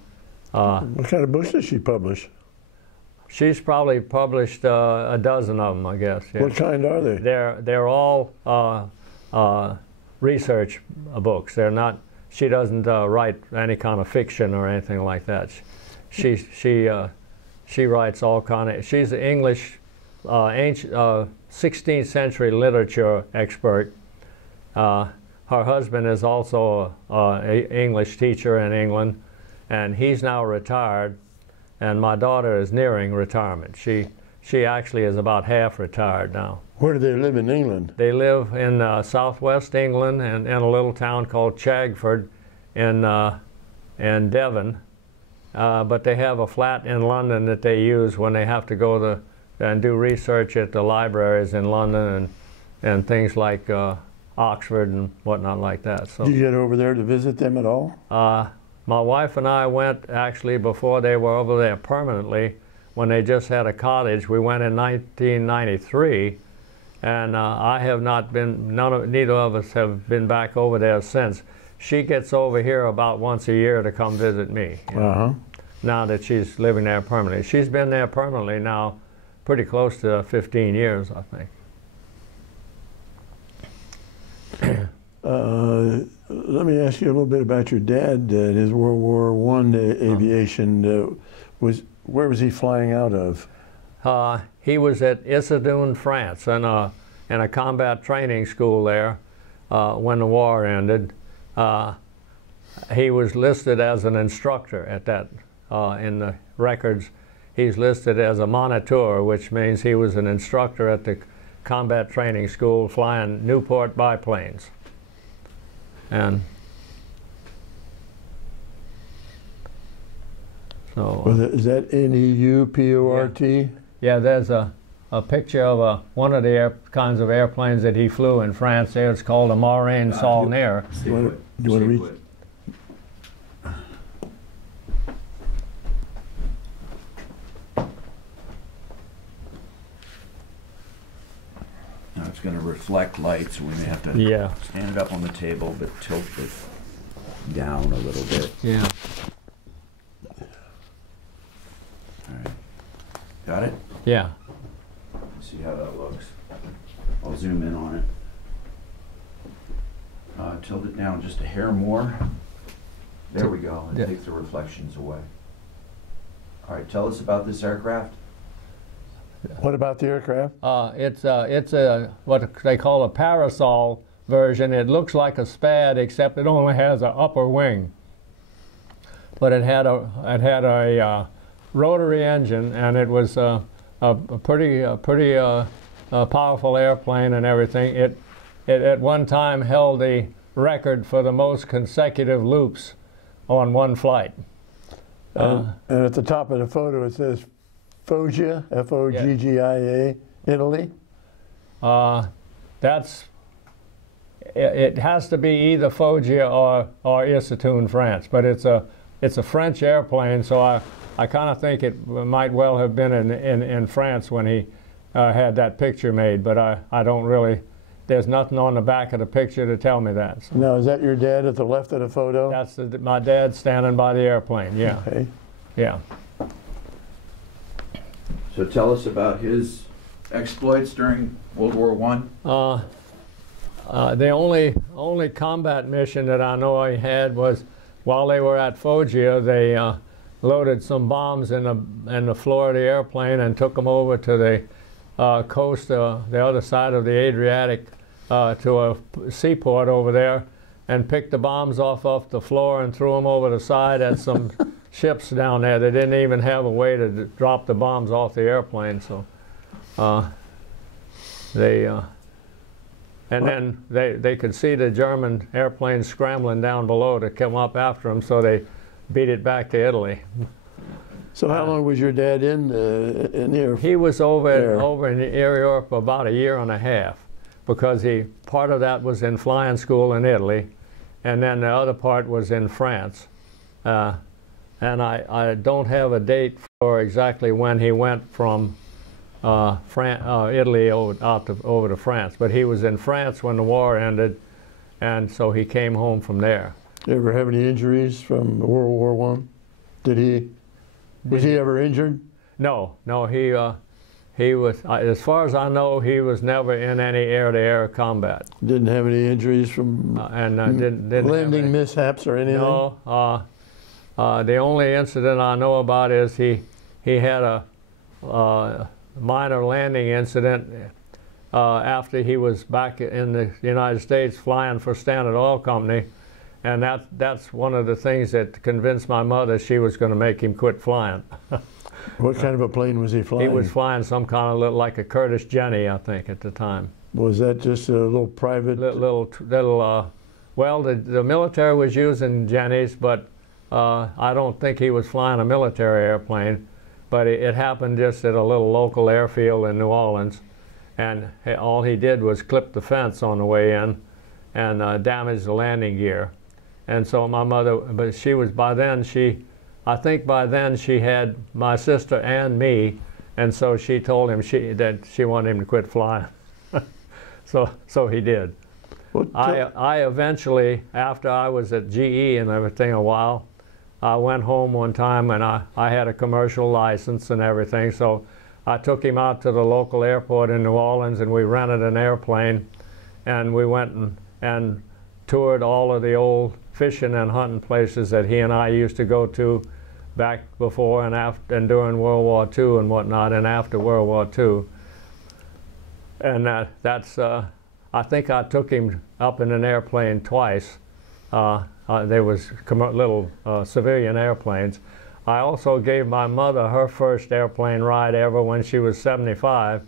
What kind of books does she publish? She's probably published a dozen of them, I guess. Yeah. What kind are they? They're all research books. They're not. She doesn't write any kind of fiction or anything like that. She writes all kind of. She's an English, ancient 16th century literature expert. Her husband is also an English teacher in England, and he's now retired. And my daughter is nearing retirement. She actually is about half retired now. Where do they live in England? They live in southwest England and in a little town called Chagford in Devon. But they have a flat in London that they use when they have to go and do research at the libraries in London and things like Oxford and whatnot like that. So, did you get over there to visit them at all? My wife and I went actually before they were over there permanently, when they just had a cottage. We went in 1993, and I have not been, neither of us have been back over there since. She gets over here about once a year to come visit me, now that she's living there permanently. She's been there permanently now pretty close to 15 years, I think. Let me ask you a little bit about your dad. His World War I aviation. Where was he flying out of? He was at Issoudun, France, in a combat training school there when the war ended. He was listed as an instructor at that in the records. he's listed as a moniteur, which means he was an instructor at the combat training school flying Newport biplanes. And so, Well, is that Neuport? yeah, there's a picture of one of the kinds of airplanes that he flew in France. There, it's called a Marine Saulnier. Do you want to read? Now it's going to reflect light, so we may have to stand it up on the table, but tilt it down a little bit. Yeah. All right. Got it? Yeah. See how that looks. I'll zoom in on it. Tilt it down just a hair more. There we go. And take the reflections away. All right. Tell us about this aircraft. What about the aircraft? It's a what they call a parasol version. It looks like a Spad, except it only has an upper wing. But it had a rotary engine, and it was a pretty powerful airplane and everything. It at one time held the record for the most consecutive loops on one flight. And at the top of the photo it says Foggia, Foggia, Italy. It has to be either Foggia or Issoudun, France. But it's a French airplane, so I kind of think it might well have been in France when he had that picture made. But I don't really. There's nothing on the back of the picture to tell me that. So. Now, is that your dad at the left of the photo? That's my dad standing by the airplane. Yeah. Okay. Yeah. So tell us about his exploits during World War I. The only combat mission that I know he had was while they were at Foggia. They loaded some bombs in the floor of the airplane and took them over to the coast, the other side of the Adriatic, to a seaport over there, and picked the bombs off the floor and threw them over the side at some ships down there. They didn't even have a way to drop the bombs off the airplane, so and then they could see the German airplanes scrambling down below to come up after them, so they beat it back to Italy. So how long was your dad in here? He was over in Europe about a year and a half, because part of that was in flying school in Italy, and then the other part was in France. And I don't have a date for exactly when he went from Italy over to France, but he was in France when the war ended, and so he came home from there. You ever have any injuries from World War I? Was he ever injured? No, he was, as far as I know, he was never in any air-to-air combat. Didn't have any injuries from didn't landing mishaps or anything? No. The only incident I know about is he had a minor landing incident after he was back in the United States flying for Standard Oil Company, and that's one of the things that convinced my mother she was going to make him quit flying. What kind of a plane was he flying? He was flying some kind of like a Curtiss Jenny, I think, at the time. Was that just a little private? Well, the military was using Jennies, but I don't think he was flying a military airplane. But it happened just at a little local airfield in New Orleans, and all he did was clip the fence on the way in and damage the landing gear. And so my mother, but she was, I think by then she had my sister and me, and so she told him that she wanted him to quit flying. so he did. I eventually, after I was at GE and everything a while, I went home one time and I had a commercial license and everything, so I took him out to the local airport in New Orleans and we rented an airplane, and we went and toured all of the old fishing and hunting places that he and I used to go to back before and after and during World War II and whatnot, and after World War II. And I think I took him up in an airplane twice. There was little civilian airplanes. I also gave my mother her first airplane ride ever when she was 75.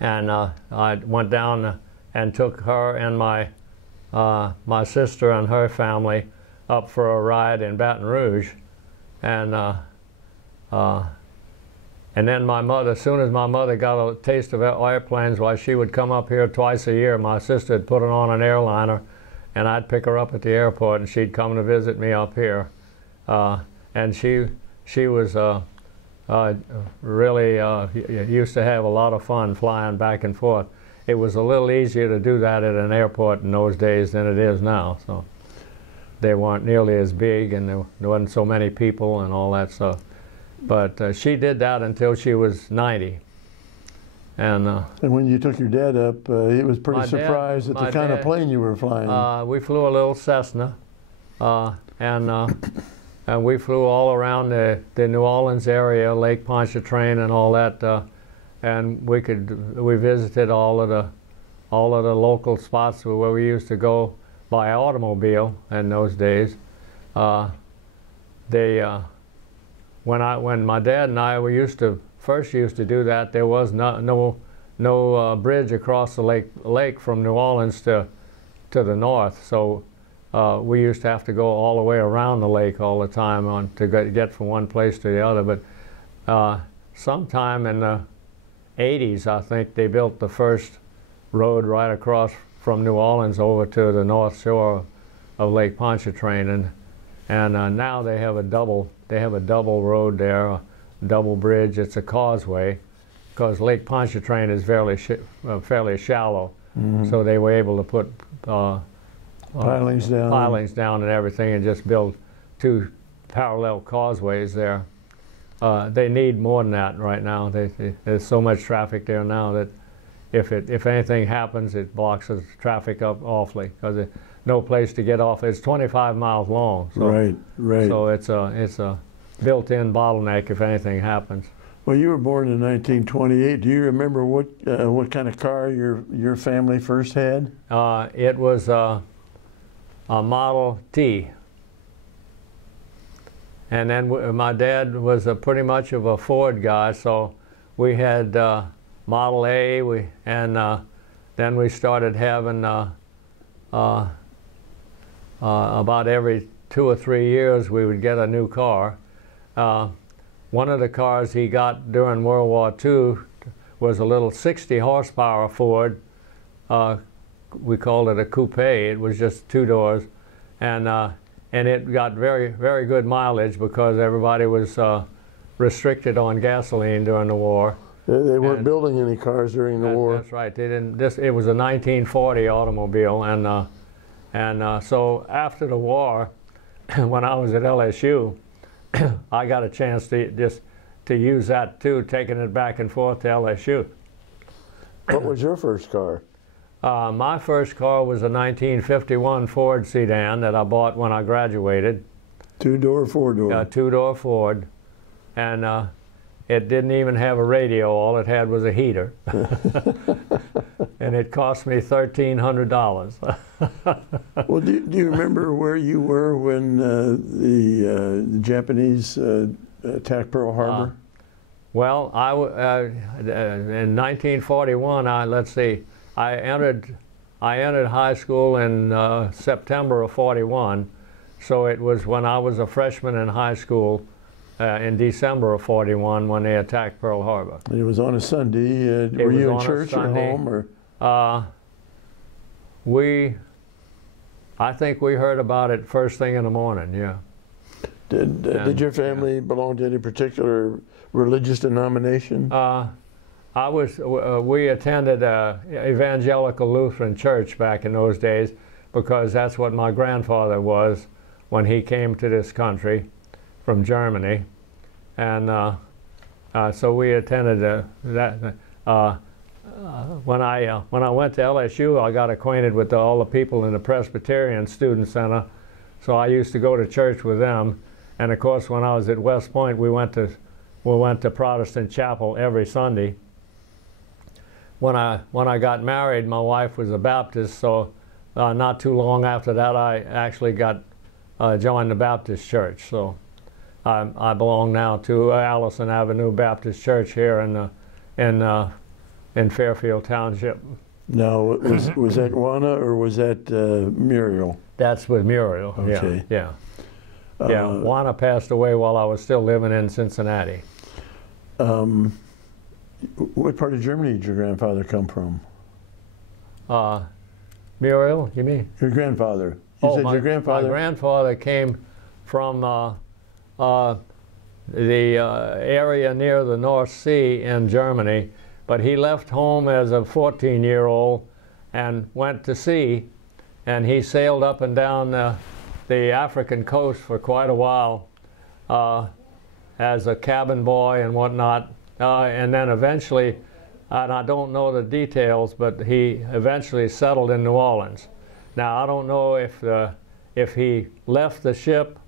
And I went down and took her and my sister and her family up for a ride in Baton Rouge. And then my mother, as soon as my mother got a taste of airplanes, why, she would come up here twice a year. My sister had put it on an airliner, and I'd pick her up at the airport, and she'd come to visit me up here. And she was really used to have a lot of fun flying back and forth. It was a little easier to do that at an airport in those days than it is now. So they weren't nearly as big, and there wasn't so many people and all that stuff. But she did that until she was 90. And when you took your dad up, he was pretty surprised at the kind of plane you were flying. We flew a little Cessna, and we flew all around the New Orleans area, Lake Pontchartrain and all that, and we visited all of the local spots where we used to go by automobile in those days. When my dad and I first used to do that, there was no bridge across the lake from New Orleans to the north, so we used to have to go all the way around the lake all the time to get from one place to the other. But sometime in the 80s, I think, they built the first road right across from New Orleans over to the north shore of Lake Pontchartrain, and now they have a double road there, a double bridge. It's a causeway, because Lake Pontchartrain is fairly shallow, so they were able to put pilings down and everything, and just build two parallel causeways there. They need more than that right now. There's so much traffic there now that if anything happens, it blocks the traffic up awfully, because there's no place to get off. It's 25 miles long. So, right. So it's a built-in bottleneck if anything happens. Well, you were born in 1928. Do you remember what kind of car your family first had? It was a Model T. And then my dad was pretty much of a Ford guy, so we had Model A, and then we started having about every 2 or 3 years we would get a new car. One of the cars he got during World War II was a little 60 horsepower Ford. We called it a coupe. It was just 2 doors, and it got very, very good mileage because everybody was restricted on gasoline during the war. They weren't building any cars during the war. That's right. They didn't. It was a 1940 automobile, and so after the war, when I was at LSU, I got a chance to use that too, taking it back and forth to LSU. What was your first car? My first car was a 1951 Ford sedan that I bought when I graduated. 2-door, 4-door? 2-door Ford, and it didn't even have a radio. All it had was a heater, and it cost me $1,300. Well, do you remember where you were when the Japanese attacked Pearl Harbor? Well, in 1941, let's see, I entered high school in September of '41, so it was when I was a freshman in high school in December of '41 when they attacked Pearl Harbor. It was on a Sunday. Were you in church or home? Or? I think we heard about it first thing in the morning, yeah. Did your family belong to any particular religious denomination? We attended Evangelical Lutheran Church back in those days, because that's what my grandfather was when he came to this country from Germany, and so we attended that. When I went to LSU, I got acquainted with all the people in the Presbyterian Student Center, so I used to go to church with them. And of course, when I was at West Point, we went to Protestant chapel every Sunday. When I got married, my wife was a Baptist, so not too long after that, I actually joined the Baptist church. So I belong now to Allison Avenue Baptist Church here in Fairfield Township. Now, was that Juana or was that Muriel? That's with Muriel. Okay. Yeah. Yeah. Juana passed away while I was still living in Cincinnati. What part of Germany did your grandfather come from? Muriel, you mean? Your grandfather. You said your grandfather? My grandfather came from the area near the North Sea in Germany, but he left home as a 14-year-old and went to sea, and he sailed up and down the African coast for quite a while as a cabin boy and whatnot, and then eventually, and I don't know the details, but he eventually settled in New Orleans. Now, I don't know if he left the ship,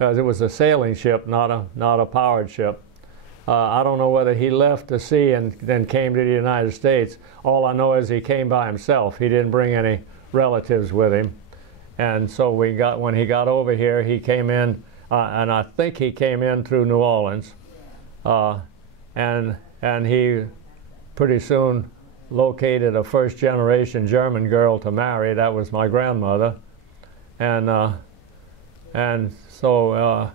it was a sailing ship, not a powered ship. I don't know whether he left the sea and then came to the United States. All I know is he came by himself. He didn't bring any relatives with him. And so when he got over here, he came in, and I think he came in through New Orleans. And he pretty soon located a first-generation German girl to marry. That was my grandmother. And so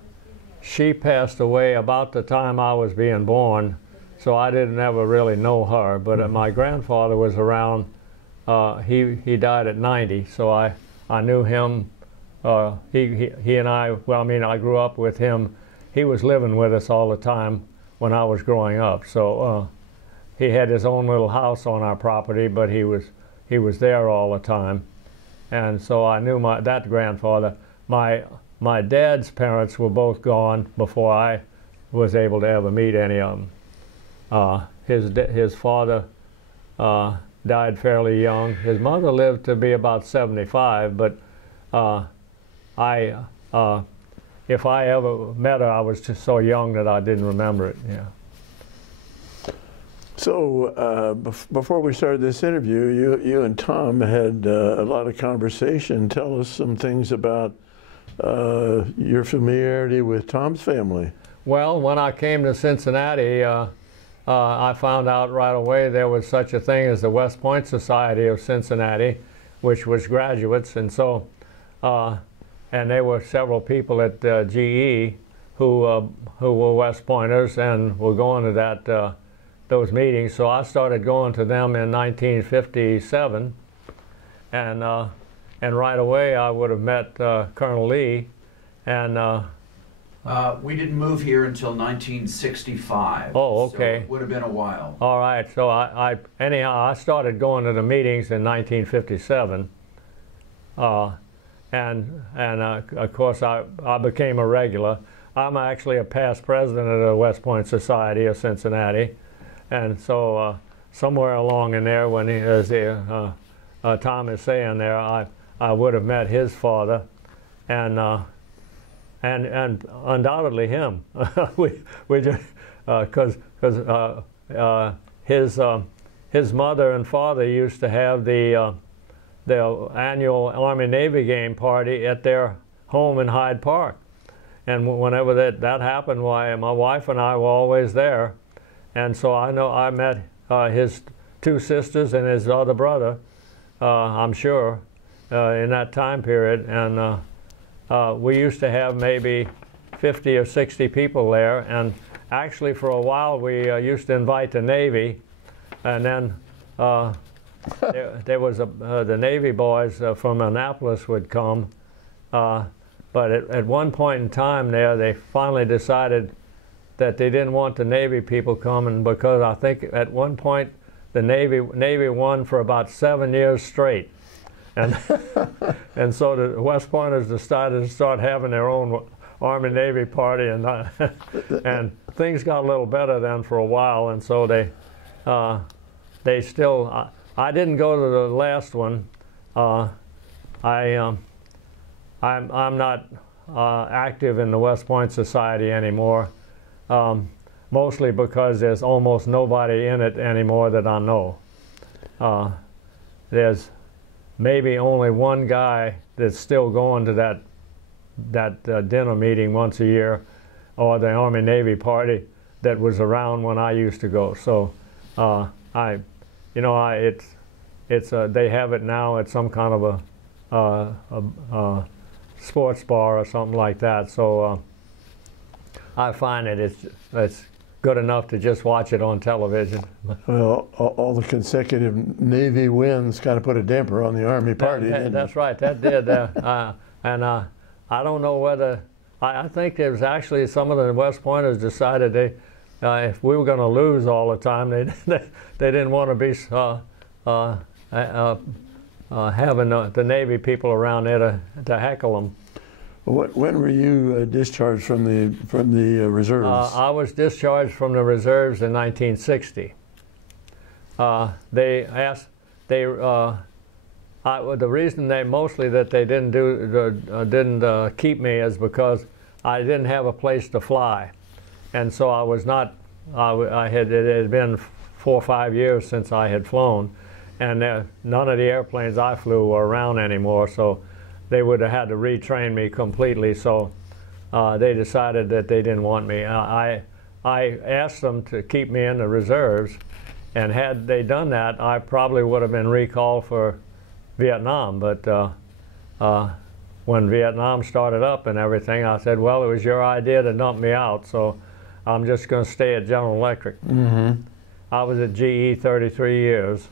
she passed away about the time I was being born, so I didn't ever really know her. But my grandfather was around. He died at 90, so I knew him. He and I, well, I mean, I grew up with him. He was living with us all the time when I was growing up. So he had his own little house on our property, but he was there all the time. And so I knew that grandfather. My dad's parents were both gone before I was able to ever meet any of them. His father died fairly young. His mother lived to be about 75, but if I ever met her, I was just so young that I didn't remember it. Yeah. So before we started this interview, you and Tom had a lot of conversation. Tell us some things about your familiarity with Tom's family. Well, when I came to Cincinnati, I found out right away there was such a thing as the West Point Society of Cincinnati, which was graduates, and so and there were several people at GE who were West Pointers and were going to those meetings. So I started going to them in 1957, and right away I would have met Colonel Lee, and we didn't move here until 1965. Oh, okay. So it would have been a while. All right. So anyhow, I started going to the meetings in 1957, and of course I became a regular. I'm actually a past president of the West Point Society of Cincinnati, and so somewhere along in there, when as Tom is saying there, I would have met his father, and undoubtedly him. we just because his mother and father used to have the annual Army-Navy game party at their home in Hyde Park, and whenever that happened, why my wife and I were always there, and so I met his two sisters and his other brother, I'm sure, in that time period, and we used to have maybe 50 or 60 people there, and actually for a while we used to invite the Navy, and then there was the Navy boys from Annapolis would come, but at one point in time there they finally decided that they didn't want the Navy people coming, because I think at one point the Navy won for about 7 years straight. And and so the West Pointers decided to start having their own Army-Navy party, and and things got a little better then for a while, and so they still. I didn't go to the last one. I'm not active in the West Point Society anymore, mostly because there's almost nobody in it anymore that I know. There's maybe only one guy that's still going to that dinner meeting once a year, or the Army-Navy party that was around when I used to go. So they have it now at some kind of a sports bar or something like that. So I find it's good enough to just watch it on television. Well, all the consecutive Navy wins kind of put a damper on the Army party. That's right, that did. And I don't know whether, I think there was actually some of the West Pointers decided if we were going to lose all the time, they didn't want to be having the Navy people around there to heckle them. When were you discharged from the reserves? I was discharged from the reserves in 1960. The reason they didn't keep me is because I didn't have a place to fly, and so I was not. It had been 4 or 5 years since I had flown, and none of the airplanes I flew were around anymore. So they would have had to retrain me completely. So they decided that they didn't want me. I asked them to keep me in the reserves, and had they done that, I probably would have been recalled for Vietnam. But when Vietnam started up and everything, I said, well, it was your idea to dump me out, so I'm just going to stay at General Electric. Mm-hmm. I was at GE 33 years.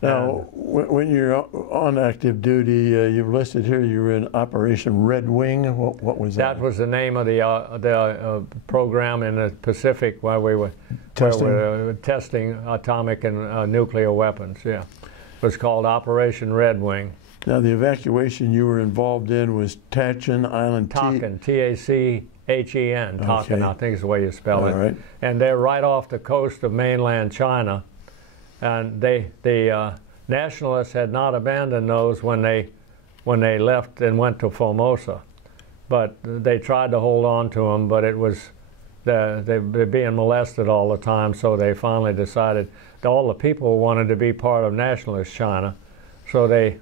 Now, when you're on active duty, you've listed here you were in Operation Redwing. What was that? That was the name of the program in the Pacific where we were testing atomic and nuclear weapons. Yeah, it was called Operation Redwing. Now, the evacuation you were involved in was Tachin Island. Tonkin, T-A-C-H-E-N. Tonkin, I think is the way you spell it. Right. And they're right off the coast of mainland China. And the nationalists had not abandoned those when they left and went to Formosa, but they tried to hold on to them. But it was they're being molested all the time, so they finally decided that all the people wanted to be part of nationalist China, so they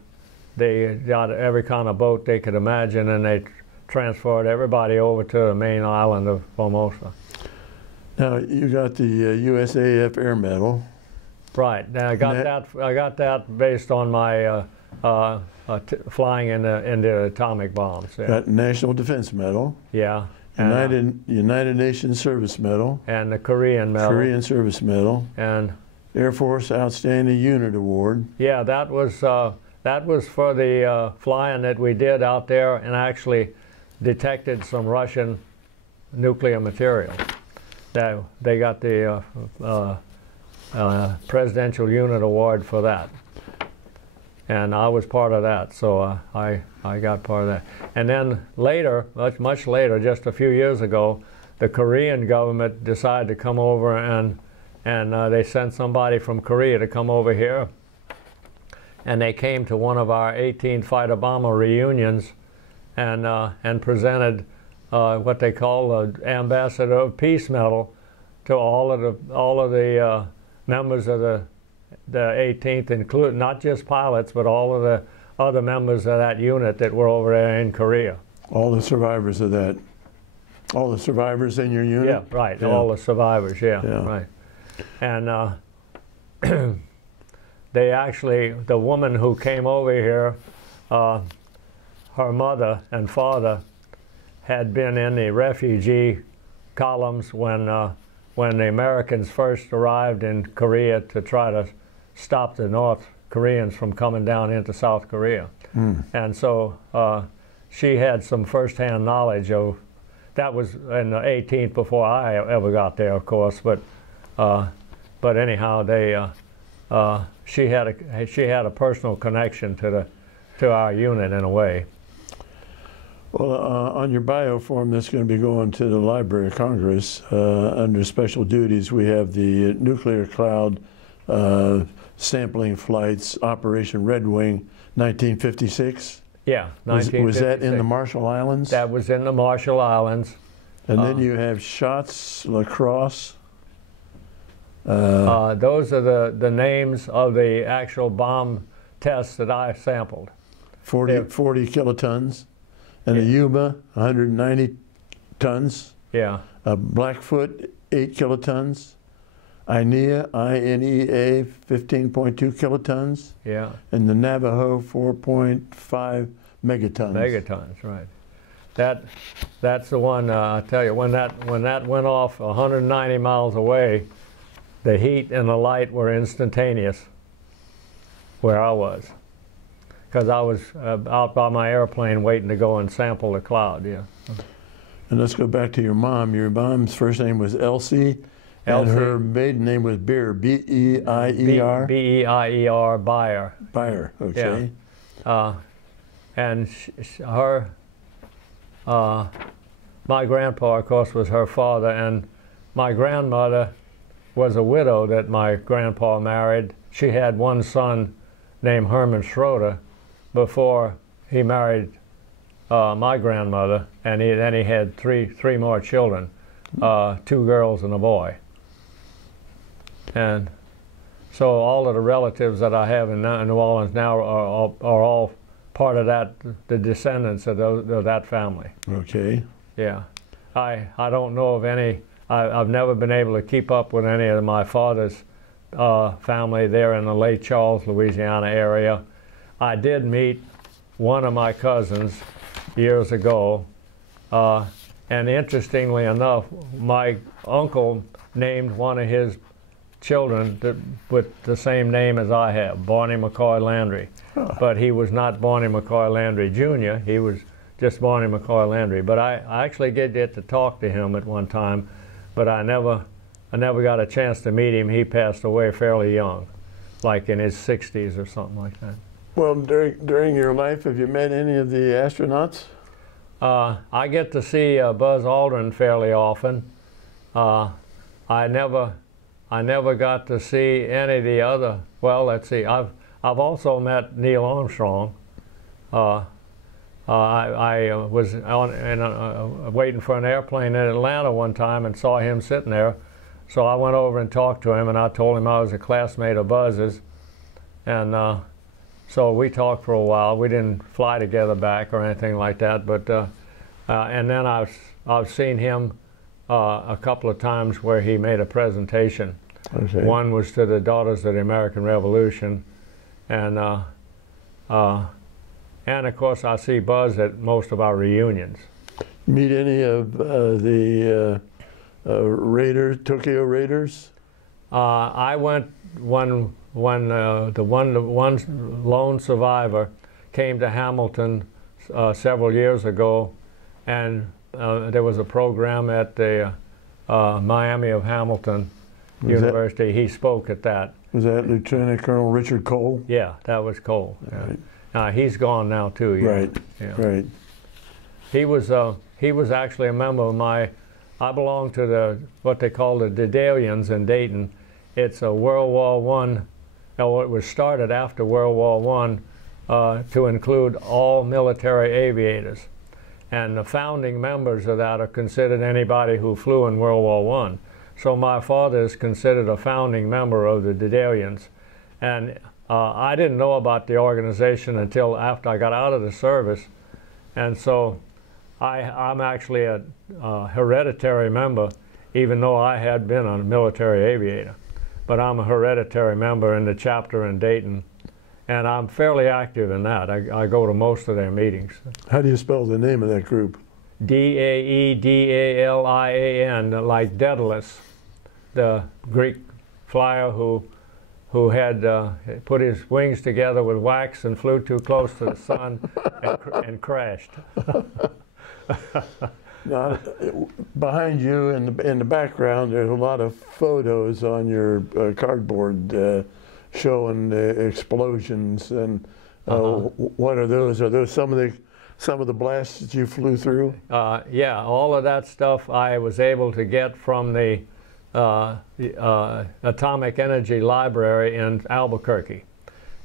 got every kind of boat they could imagine, and they transferred everybody over to the main island of Formosa. Now you got the USAF Air Medal. Right. Now I got that based on my flying in the atomic bombs. Yeah. Got National Defense Medal. Yeah. United Nations Service Medal. And the Korean Medal. Korean Service Medal. And Air Force Outstanding Unit Award. Yeah, that was for the flying that we did out there, and actually detected some Russian nuclear material. They got the Presidential Unit Award for that, and I was part of that, so I got part of that. And then later, much later, just a few years ago, the Korean government decided to come over, and they sent somebody from Korea to come over here, and they came to one of our 18 fighter bomber reunions, and presented what they call the Ambassador of Peace Medal to all of the members of the 18th, including not just pilots, but all of the other members of that unit that were over there in Korea. All the survivors of that. All the survivors in your unit? Yeah, right. Yeah. All the survivors, yeah. Right. And they actually, the woman who came over here, her mother and father had been in the refugee columns when the Americans first arrived in Korea to try to stop the North Koreans from coming down into South Korea. And so she had some first-hand knowledge of, that was in the 18th before I ever got there, of course, but anyhow, she had a personal connection to our unit in a way. Well, on your bio form that's going to be going to the Library of Congress, under special duties, we have the nuclear cloud sampling flights, Operation Redwing, 1956. Yeah, 1956. Was that in the Marshall Islands? That was in the Marshall Islands. And then you have Shots Lacrosse. Those are the names of the actual bomb tests that I sampled. 40 kilotons. And a Yuma, 190 tons. Yeah. Blackfoot, 8 kilotons. INEA, I-N-E-A, 15.2 kilotons. Yeah. And the Navajo, 4.5 megatons. Megatons, right. That's the one. I tell you, when that went off 190 miles away, the heat and the light were instantaneous. Where I was, because I was out by my airplane waiting to go and sample the cloud. Yeah. And let's go back to your mom. Your mom's first name was Elsie. And her maiden name was Beer, B-E-I-E-R? B-E-I-E-R, Beyer. Beyer, okay. Yeah. And my grandpa, of course, was her father, and my grandmother was a widow that my grandpa married. She had one son named Herman Schroeder before he married my grandmother, and then he had three more children, 2 girls and a boy. And so all of the relatives that I have in New Orleans now are all part of the descendants of that family. Okay. Yeah. I don't know of any. I've never been able to keep up with any of my father's family there in the Lake Charles, Louisiana area. I did meet one of my cousins years ago, and interestingly enough, my uncle named one of his children with the same name as I have, Barney McCoy Landry. Huh. But he was not Barney McCoy Landry Jr., he was just Barney McCoy Landry. But I actually did get to talk to him at one time, but I never got a chance to meet him. He passed away fairly young, like in his 60s or something like that. Well, during your life, have you met any of the astronauts? I get to see Buzz Aldrin fairly often. I never got to see any of the other. Well, let's see. I've also met Neil Armstrong. I was waiting for an airplane in Atlanta one time and saw him sitting there. So I went over and talked to him, and I told him I was a classmate of Buzz's. And so we talked for a while. We didn't fly together back or anything like that. But and then I've seen him a couple of times where he made a presentation. Okay. One was to the Daughters of the American Revolution, and of course I see Buzz at most of our reunions. Meet any of the Tokyo Raiders? I went when the one lone survivor came to Hamilton several years ago, and there was a program at the Miami of Hamilton University. He spoke at that. Was that Lieutenant Colonel Richard Cole? Yeah, that was Cole. Right. He's gone now too. Yeah. Right. Yeah. Right. He was actually a member of my. I belong to what they call the Liedalians in Dayton. It's a World War I. It was started after World War I to include all military aviators. And the founding members of that are considered anybody who flew in World War I. So my father is considered a founding member of the Liedalians. And I didn't know about the organization until after I got out of the service. And so I'm actually a hereditary member, even though I had been a military aviator. But I'm a hereditary member in the chapter in Dayton. And I'm fairly active in that. I go to most of their meetings. How do you spell the name of that group? D-A-E-D-A-L-I-A-N, like Daedalus, the Greek flyer who had put his wings together with wax and flew too close to the sun and crashed. Now, behind you in the background, there's a lot of photos on your cardboard showing explosions, and what are those? Are those some of the blasts that you flew through? Yeah, all of that stuff I was able to get from the Atomic Energy Library in Albuquerque,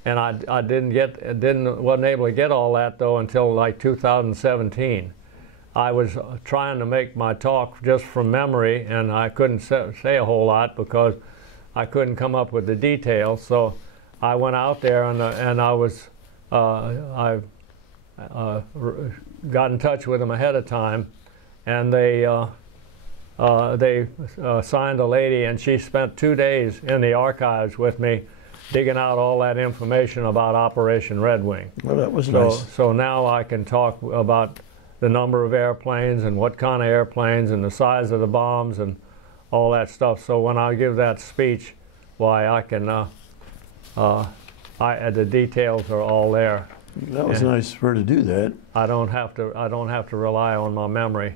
and I wasn't able to get all that though until like 2017. I was trying to make my talk just from memory, and I couldn't say a whole lot because I couldn't come up with the details. So I went out there and I got in touch with them ahead of time, and they they signed a lady, and she spent 2 days in the archives with me, digging out all that information about Operation Redwing. Well, that was nice. So now I can talk about the number of airplanes and what kind of airplanes and the size of the bombs and all that stuff. So when I give that speech, why I can, the details are all there. That was nice for her to do that. I don't have to rely on my memory.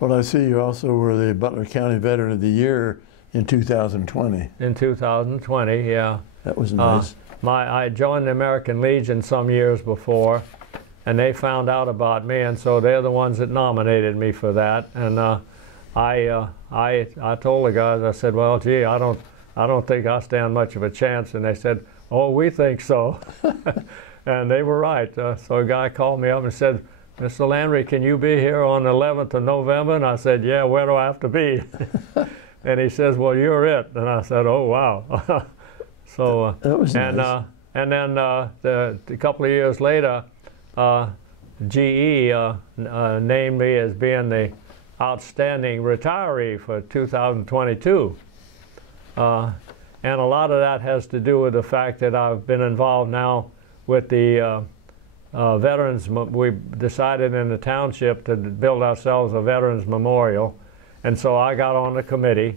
Well, I see you also were the Butler County Veteran of the Year in 2020. In 2020, yeah. That was nice. I joined the American Legion some years before, and they found out about me, and so they're the ones that nominated me for that. And I told the guys, I said, well, gee, I don't think I stand much of a chance. And they said, oh, we think so. And they were right. So a guy called me up and said, Mr. Landry, can you be here on the 11th of November? And I said, yeah, where do I have to be? And he says, well, you're it. And I said, oh, wow. So, that was nice. And then a couple of years later, GE named me as being the outstanding retiree for 2022. And a lot of that has to do with the fact that I've been involved now with the veterans. We decided in the township to build ourselves a veterans memorial, and so I got on the committee,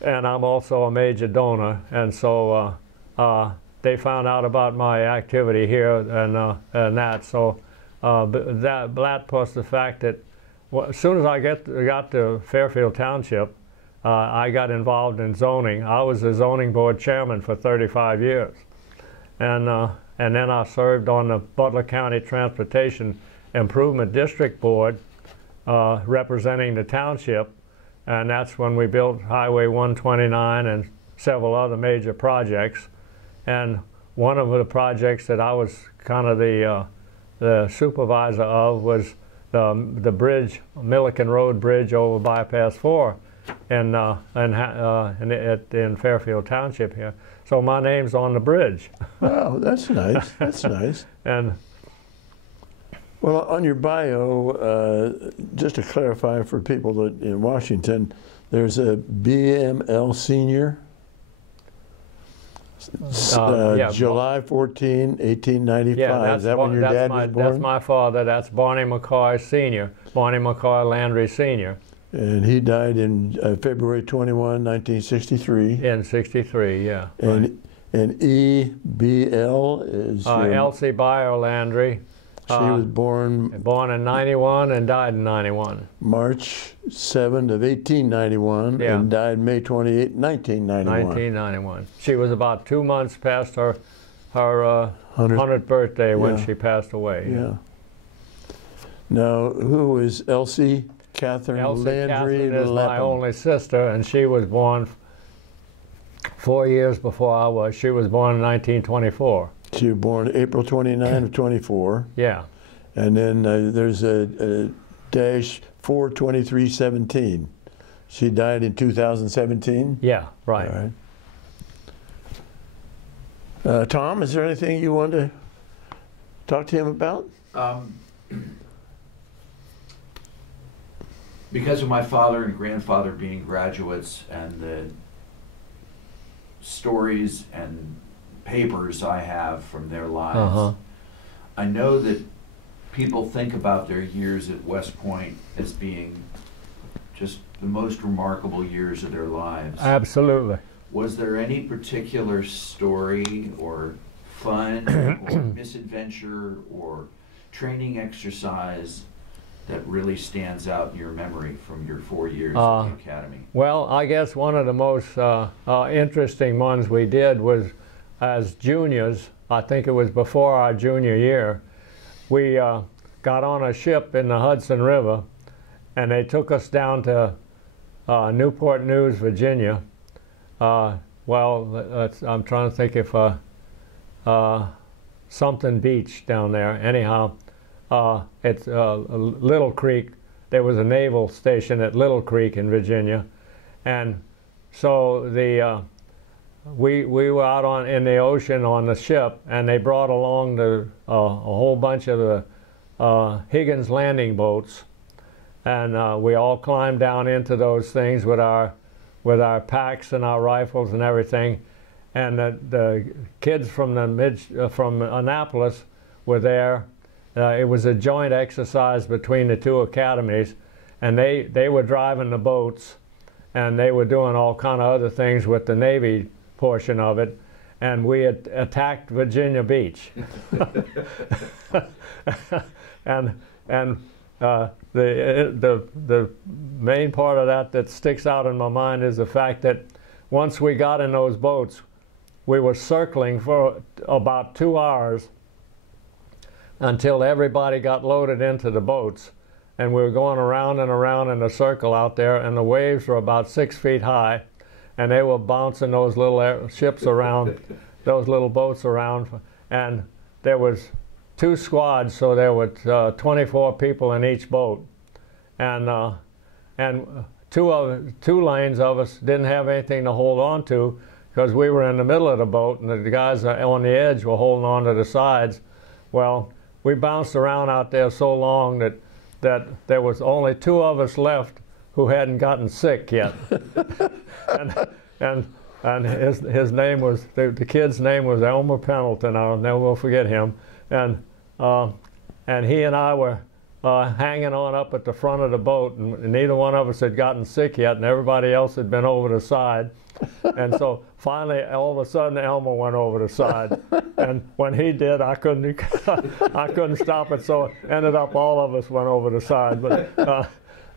and I'm also a major donor, and so they found out about my activity here and that. So that plus the fact that as soon as I got to Fairfield Township, I got involved in zoning. I was the zoning board chairman for 35 years. And then I served on the Butler County Transportation Improvement District Board, representing the township, and that's when we built Highway 129 and several other major projects. And one of the projects that I was kind of the supervisor of was the bridge, Milliken Road Bridge over Bypass 4 in Fairfield Township here. So my name's on the bridge. Wow, that's nice. That's nice. And well, on your bio, just to clarify for people that in Washington, there's a BML senior, July 14, 1895. Yeah, is that when your dad was born? That's my father. That's Barney McCoy Sr., Barney McCoy Landry Sr. And he died in February 21, 1963. In 63, yeah. And EBL is? Elsie Byer Landry. She was born in 91 and died in 91. March 7 of 1891 yeah. and died May 28, 1991. 1991. She was about 2 months past her 100th birthday when she passed away. Yeah. Now, who is Elsie Catherine Landry? Is my only sister, and she was born 4 years before I was. She was born in 1924. She was born April 29 of 24. Yeah. And then there's a dash 42317. She died in 2017? Yeah, right. All right. Tom, is there anything you want to talk to him about? Because of my father and grandfather being graduates and the stories and papers I have from their lives, I know that people think about their years at West Point as being just the most remarkable years of their lives. Absolutely. Was there any particular story or fun or misadventure or training exercise that really stands out in your memory from your 4 years at the academy? Well, I guess one of the most interesting ones we did was as juniors. I think it was before our junior year. We got on a ship in the Hudson River, and they took us down to Newport News, Virginia. I'm trying to think if something beach down there. Anyhow, it's Little Creek. There was a naval station at Little Creek in Virginia, and so we were out in the ocean on the ship, and they brought along a whole bunch of the Higgins landing boats, and we all climbed down into those things with our packs and our rifles and everything. And the kids from from Annapolis were there. It was a joint exercise between the two academies, and they were driving the boats, and they were doing all kind of other things with the Navy portion of it, and we had attacked Virginia Beach. and the main part of that sticks out in my mind is the fact that once we got in those boats, we were circling for about 2 hours until everybody got loaded into the boats, and we were going around and around in a circle out there, and the waves were about 6 feet high, and they were bouncing those little ships around, those little boats around, and there was 2 squads, so there were 24 people in each boat, and two lanes of us didn't have anything to hold on to because we were in the middle of the boat, and the guys on the edge were holding on to the sides. Well, we bounced around out there so long that there was only 2 of us left who hadn't gotten sick yet. and his name was, the kid's name was Elmer Pendleton. I'll never forget him. And he and I were hanging on up at the front of the boat, and neither one of us had gotten sick yet, and everybody else had been over the side. And so finally, all of a sudden, Elmer went over the side, and when he did, I couldn't stop it. So ended up all of us went over the side.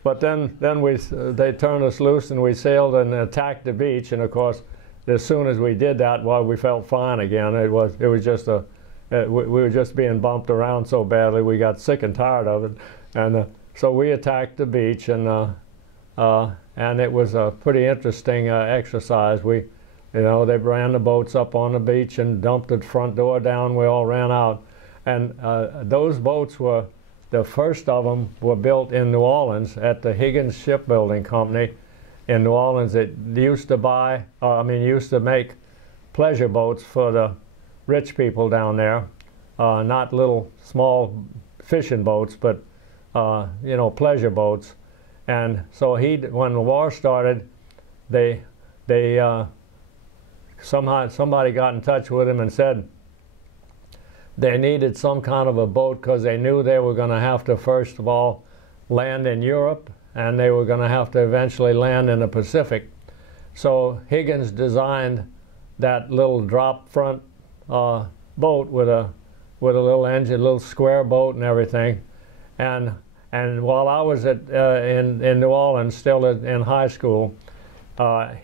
But then they turned us loose, and we sailed and attacked the beach. And of course, as soon as we did that, well, we felt fine again. It was just we were just being bumped around so badly, we got sick and tired of it. And so we attacked the beach, and it was a pretty interesting exercise. They ran the boats up on the beach and dumped the front door down. We all ran out, and those boats were, the first of them were built in New Orleans at the Higgins Shipbuilding Company in New Orleans. It used to make pleasure boats for the rich people down there, not little small fishing boats, but pleasure boats. And so when the war started, somebody got in touch with him and said they needed some kind of a boat because they knew they were going to have to first of all land in Europe, and they were going to have to eventually land in the Pacific. So Higgins designed that little drop front boat with a little engine, little square boat and everything. And while I was in New Orleans, still in high school,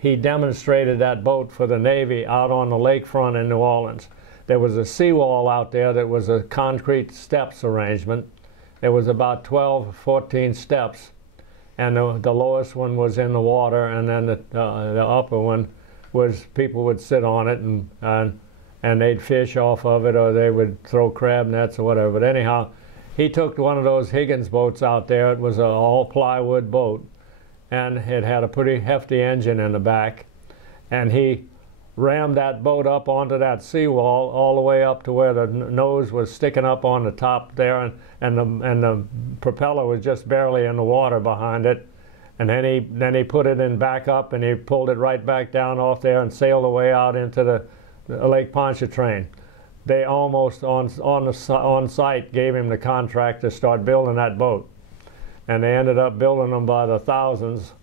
he demonstrated that boat for the Navy out on the lakefront in New Orleans. There was a seawall out there that was a concrete steps arrangement. There was about 12, 14 steps, and the lowest one was in the water, and then the upper one was people would sit on it and they'd fish off of it, or they would throw crab nets or whatever. But anyhow, he took one of those Higgins boats out there. It was an all plywood boat, and it had a pretty hefty engine in the back, and he rammed that boat up onto that seawall all the way up to where the nose was sticking up on the top there, and the propeller was just barely in the water behind it. And then he put it in back up, and he pulled it right back down off there and sailed away out into the Lake Pontchartrain. They almost on site gave him the contract to start building that boat, and they ended up building them by the thousands.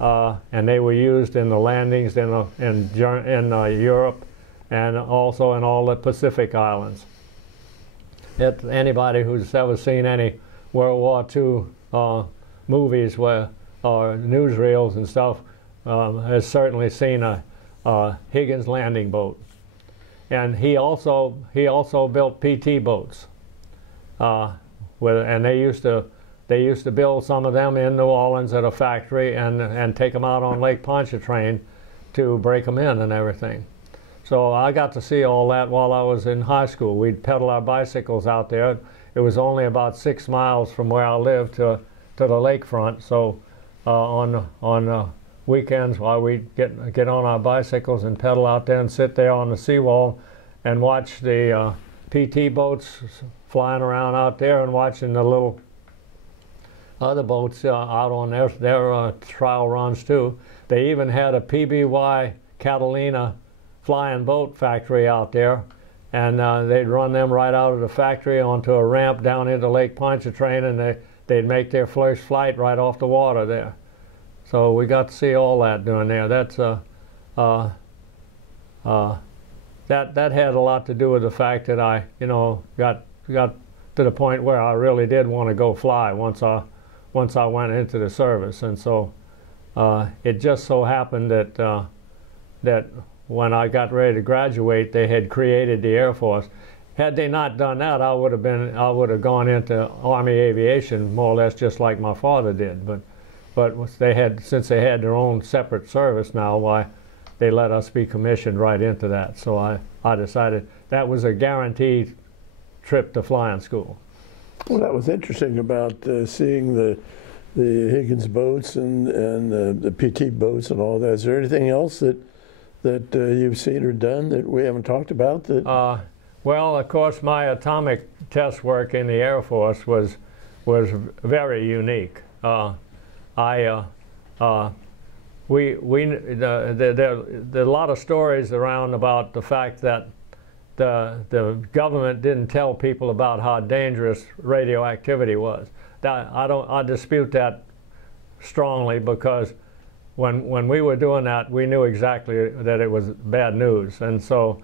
And they were used in the landings in Europe, and also in all the Pacific islands. Anybody who's ever seen any World War II movies or newsreels and stuff has certainly seen a Higgins landing boat. And he also built PT boats, and they used to build some of them in New Orleans at a factory and take them out on Lake Pontchartrain to break them in and everything. So I got to see all that while I was in high school. We'd pedal our bicycles out there. It was only about 6 miles from where I lived to the lakefront. So on weekends, while we'd get on our bicycles and pedal out there and sit there on the seawall and watch the PT boats flying around out there, and watching the little other boats out on their trial runs too. They even had a PBY Catalina flying boat factory out there, and they'd run them right out of the factory onto a ramp down into Lake Pontchartrain, and they'd make their first flight right off the water there. So we got to see all that doing there. That's that had a lot to do with the fact that I, got to the point where I really did want to go fly once I went into the service. And so it just so happened that that when I got ready to graduate, they had created the Air Force. Had they not done that, I would have gone into Army aviation more or less just like my father did. But since they had their own separate service now, why they let us be commissioned right into that. So I decided that was a guaranteed trip to flying school. Well, that was interesting about seeing the Higgins boats and the PT boats and all that. Is there anything else that you've seen or done that we haven't talked about? Well, of course, my atomic test work in the Air Force was very unique. There are a lot of stories around about the fact that the government didn't tell people about how dangerous radioactivity was. I dispute that strongly, because when we were doing that, we knew exactly that it was bad news, and so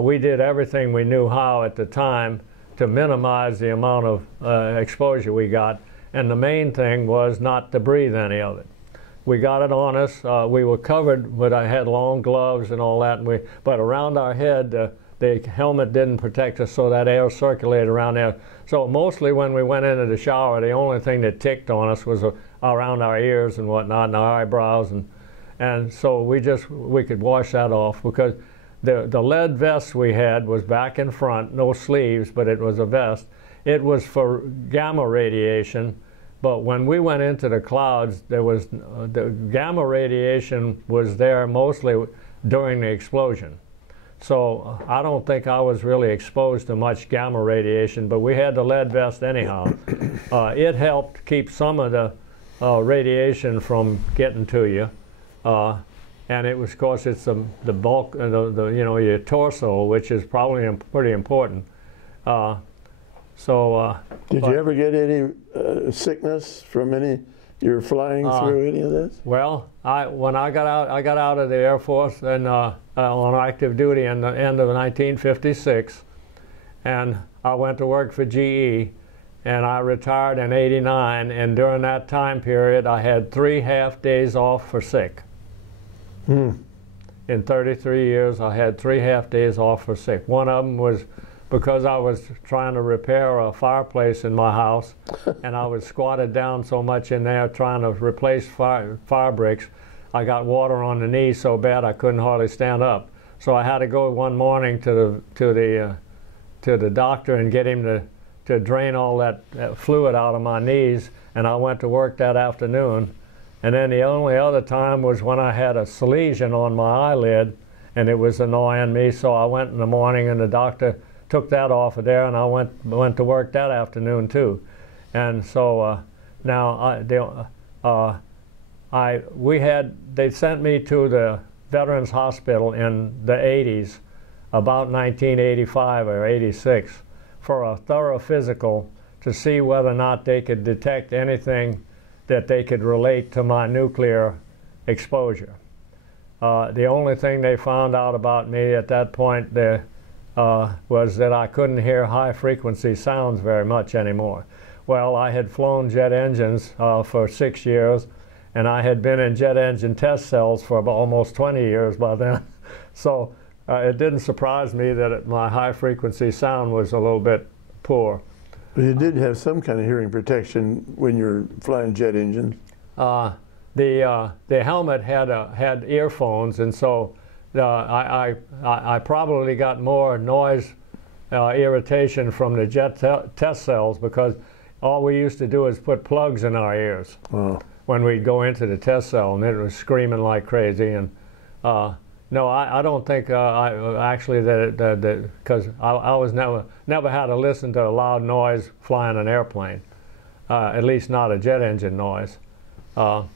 we did everything we knew how at the time to minimize the amount of exposure we got, and the main thing was not to breathe any of it. We got it on us. We were covered, but I had long gloves and all that, but around our head, the helmet didn't protect us, so that air circulated around there. So mostly when we went into the shower, the only thing that ticked on us was around our ears and whatnot, and our eyebrows, and so we could wash that off, because the lead vest we had was back in front, no sleeves, but it was a vest. It was for gamma radiation, but when we went into the clouds, the gamma radiation was there mostly during the explosion. So I don't think I was really exposed to much gamma radiation, but we had the lead vest anyhow. It helped keep some of the radiation from getting to you, and it was, of course, it's the bulk, your torso, which is probably pretty important. Did you ever get any sickness from any? You're flying through any of this? Well, when I got out of the Air Force and on active duty in the end of 1956, and I went to work for GE, and I retired in '89. And during that time period, I had 3 half days off for sick. In 33 years, I had 3 half days off for sick. One of them was because I was trying to repair a fireplace in my house, and I was squatted down so much in there trying to replace fire bricks, I got water on the knees so bad I couldn't hardly stand up. So I had to go one morning to the doctor and get him to drain all that fluid out of my knees, and I went to work that afternoon. And then the only other time was when I had a lesion on my eyelid, and it was annoying me, so I went in the morning, and the doctor took that off of there, and I went to work that afternoon too. And so now they sent me to the Veterans Hospital in the 80s, about 1985 or 86, for a thorough physical to see whether or not they could detect anything that they could relate to my nuclear exposure. The only thing they found out about me at that point was that I couldn't hear high-frequency sounds very much anymore. Well, I had flown jet engines for 6 years, and I had been in jet engine test cells for about almost 20 years by then. So it didn't surprise me that my high-frequency sound was a little bit poor. But you did have some kind of hearing protection when you're flying jet engines. The helmet had earphones, and so I probably got more noise irritation from the jet test cells, because all we used to do is put plugs in our ears when we'd go into the test cell, and it was screaming like crazy. And no, I don't think actually because I was never had to listen to a loud noise flying an airplane. at least not a jet engine noise. And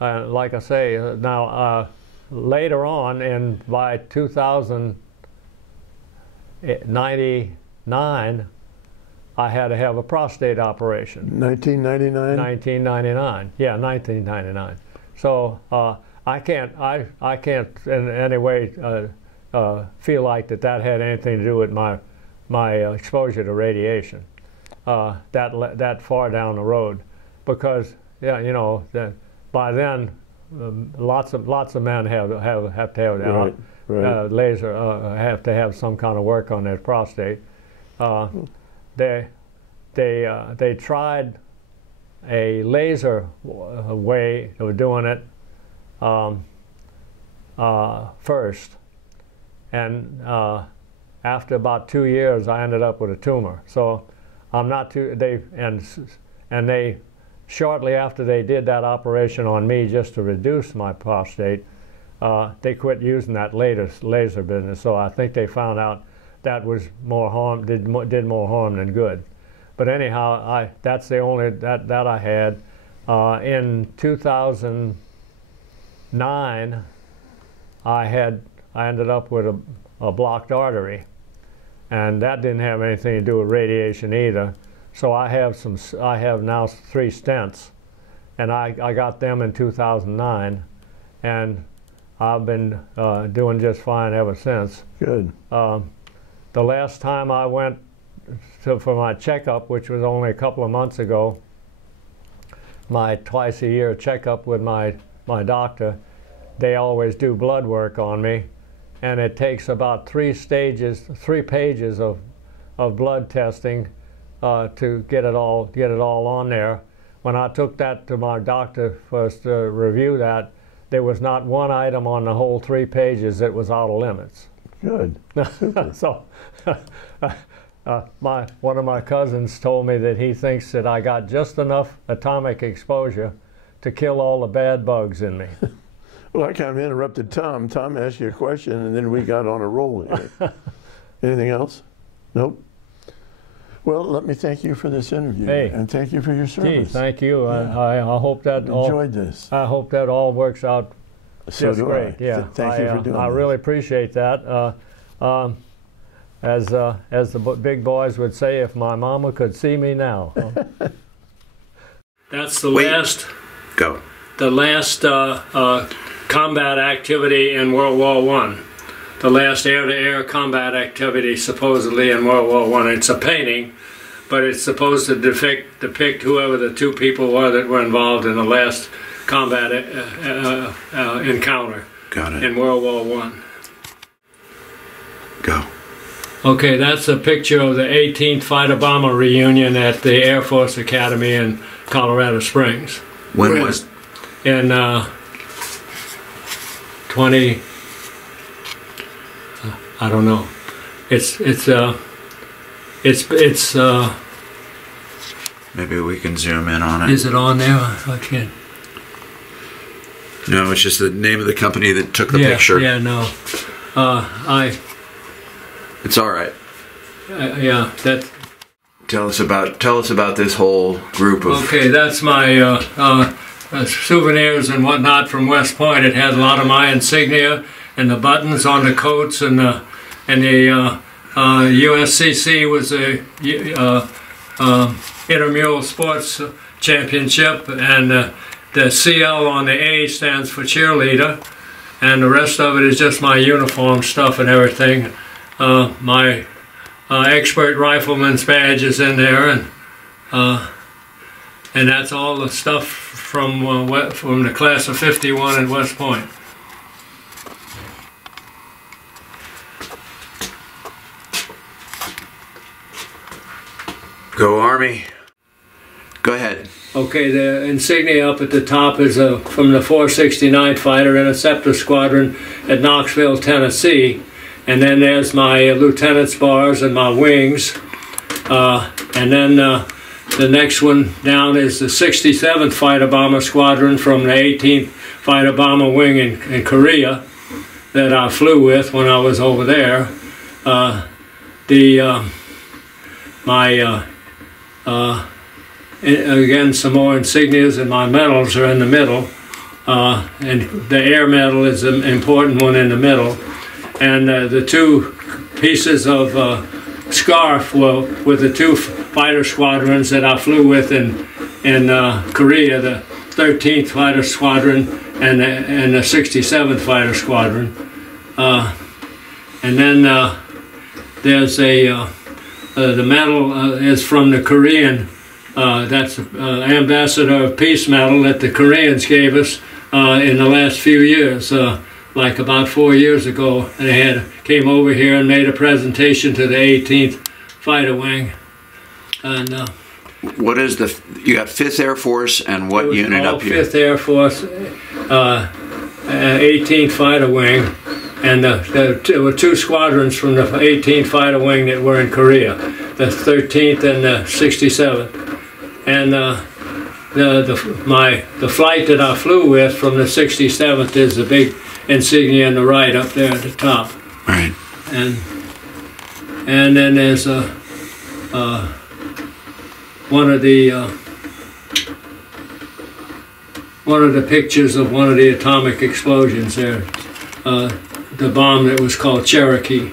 like I say, now later on, by 2099, I had to have a prostate operation. 1999? 1999, yeah, 1999. So I can't in any way feel like that had anything to do with my exposure to radiation that far down the road, because yeah, you know, by then lots of men have to have Right. laser, have to have some kind of work on their prostate. They tried a laser way of doing it first, and after about 2 years, I ended up with a tumor. So I'm not too. They shortly after they did that operation on me just to reduce my prostate, they quit using that laser business. So I think they found out that was more harm, did more harm than good. But anyhow, that's the only that I had. In 2009, I ended up with a blocked artery, and that didn't have anything to do with radiation either. So I have now 3 stents, and I got them in 2009, and I've been doing just fine ever since. Good. The last time I went for my checkup, which was only a couple of months ago, my twice-a-year checkup with my doctor, they always do blood work on me, and it takes about 3 pages of blood testing to get it all on there. When I took that to my doctor first to review that, there was not one item on the whole 3 pages that was out of limits. Good. So one of my cousins told me that he thinks that I got just enough atomic exposure to kill all the bad bugs in me. Well, I kind of interrupted Tom. Tom asked you a question, and then we got on a roll here. Anything else? Nope. Well, let me thank you for this interview, and thank you for your service. Gee, thank you. Yeah. I hope that enjoyed this. I hope that all works out So just do great. I. Yeah, Thank you for doing I this. really appreciate that. As the big boys would say, if my mama could see me now. That's the last. Go. The last combat activity in World War I. The last air-to-air combat activity supposedly in World War I. It's a painting, but it's supposed to depict whoever the 2 people were that were involved in the last combat encounter. Got it. In World War I. Go. Okay, that's a picture of the 18th Fighter Bomber reunion at the Air Force Academy in Colorado Springs. When was? In 20. I don't know. It's Maybe we can zoom in on it. Is it on there? I can't. No, it's just the name of the company that took the picture. Yeah, no. It's all right. Yeah, that. Tell us about this whole group of. Okay, that's my souvenirs and whatnot from West Point. It has a lot of my insignia and the buttons on the coats, and the USCC was a intramural sports championship, and the CL on the A stands for cheerleader, and the rest of it is just my uniform stuff and everything. My expert rifleman's badge is in there, and that's all the stuff from the class of '51 at West Point. Go Army. Go ahead. Okay, the insignia up at the top is from the 469th Fighter Interceptor Squadron at Knoxville, Tennessee. And then there's my lieutenant's bars and my wings. And then the next one down is the 67th Fighter Bomber Squadron from the 18th Fighter Bomber Wing in Korea that I flew with when I was over there. My Again, some more insignias, and my medals are in the middle. And the air medal is an important one in the middle. And the two pieces of scarf were with the two fighter squadrons that I flew with in Korea, the 13th Fighter Squadron and the 67th Fighter Squadron. And then there's the medal is from the Korean, that's Ambassador of Peace medal that the Koreans gave us in the last few years, like about 4 years ago. They came over here and made a presentation to the 18th Fighter Wing. And what is you got 5th Air Force and what unit up here? 5th Air Force, 18th Fighter Wing, and there were two squadrons from the 18th Fighter Wing that were in Korea, the 13th and the 67th. And the flight that I flew with from the 67th is the big insignia on the right up there at the top. Right. And then there's one of the pictures of one of the atomic explosions there, the bomb that was called Cherokee.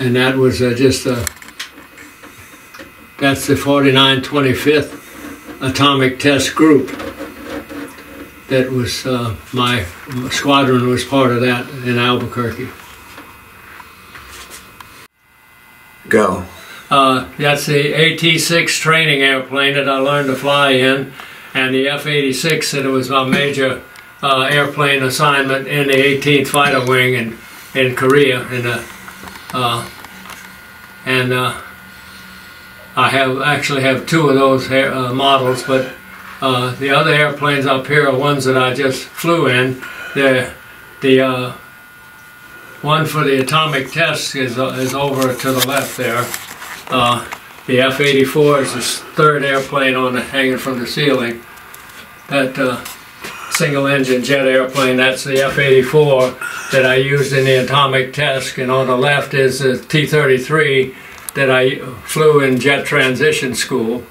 And that was that's the 4925th Atomic Test Group. That was, my squadron was part of that in Albuquerque. Go. That's the AT-6 training airplane that I learned to fly in, and the F-86 that was my major airplane assignment in the 18th Fighter Wing in Korea. I actually have two of those models, but the other airplanes up here are ones that I just flew in. The one for the atomic test is over to the left there. The F-84 is the third airplane hanging from the ceiling. That single-engine jet airplane, that's the F-84 that I used in the atomic test, and on the left is the T-33 that I flew in jet transition school.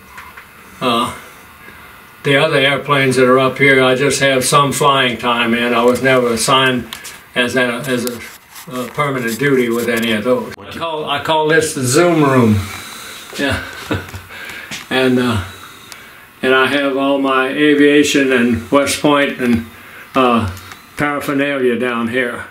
The other airplanes that are up here, I just have some flying time in. I was never assigned as a permanent duty with any of those. I call this the Zoom room. Yeah. And I have all my aviation and West Point and paraphernalia down here.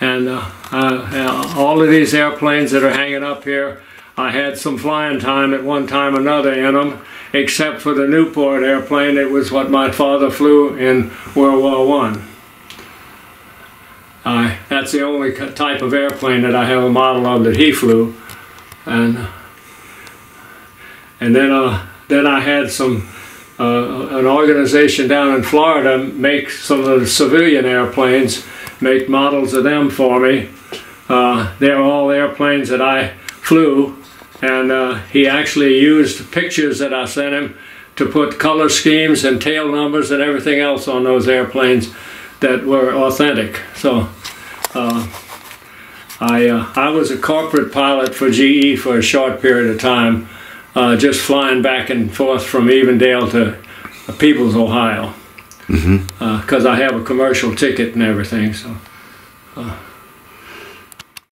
And all of these airplanes that are hanging up here, I had some flying time at one time or another in them, except for the Newport airplane. It was what my father flew in World War I. That's the only type of airplane that I have a model of that he flew. And then I had some an organization down in Florida make some of the civilian airplanes, make models of them for me. They're all airplanes that I flew, and he actually used pictures that I sent him to put color schemes and tail numbers and everything else on those airplanes that were authentic. So I was a corporate pilot for GE for a short period of time, just flying back and forth from Evendale to Peoples, Ohio, because I have a commercial ticket and everything. So.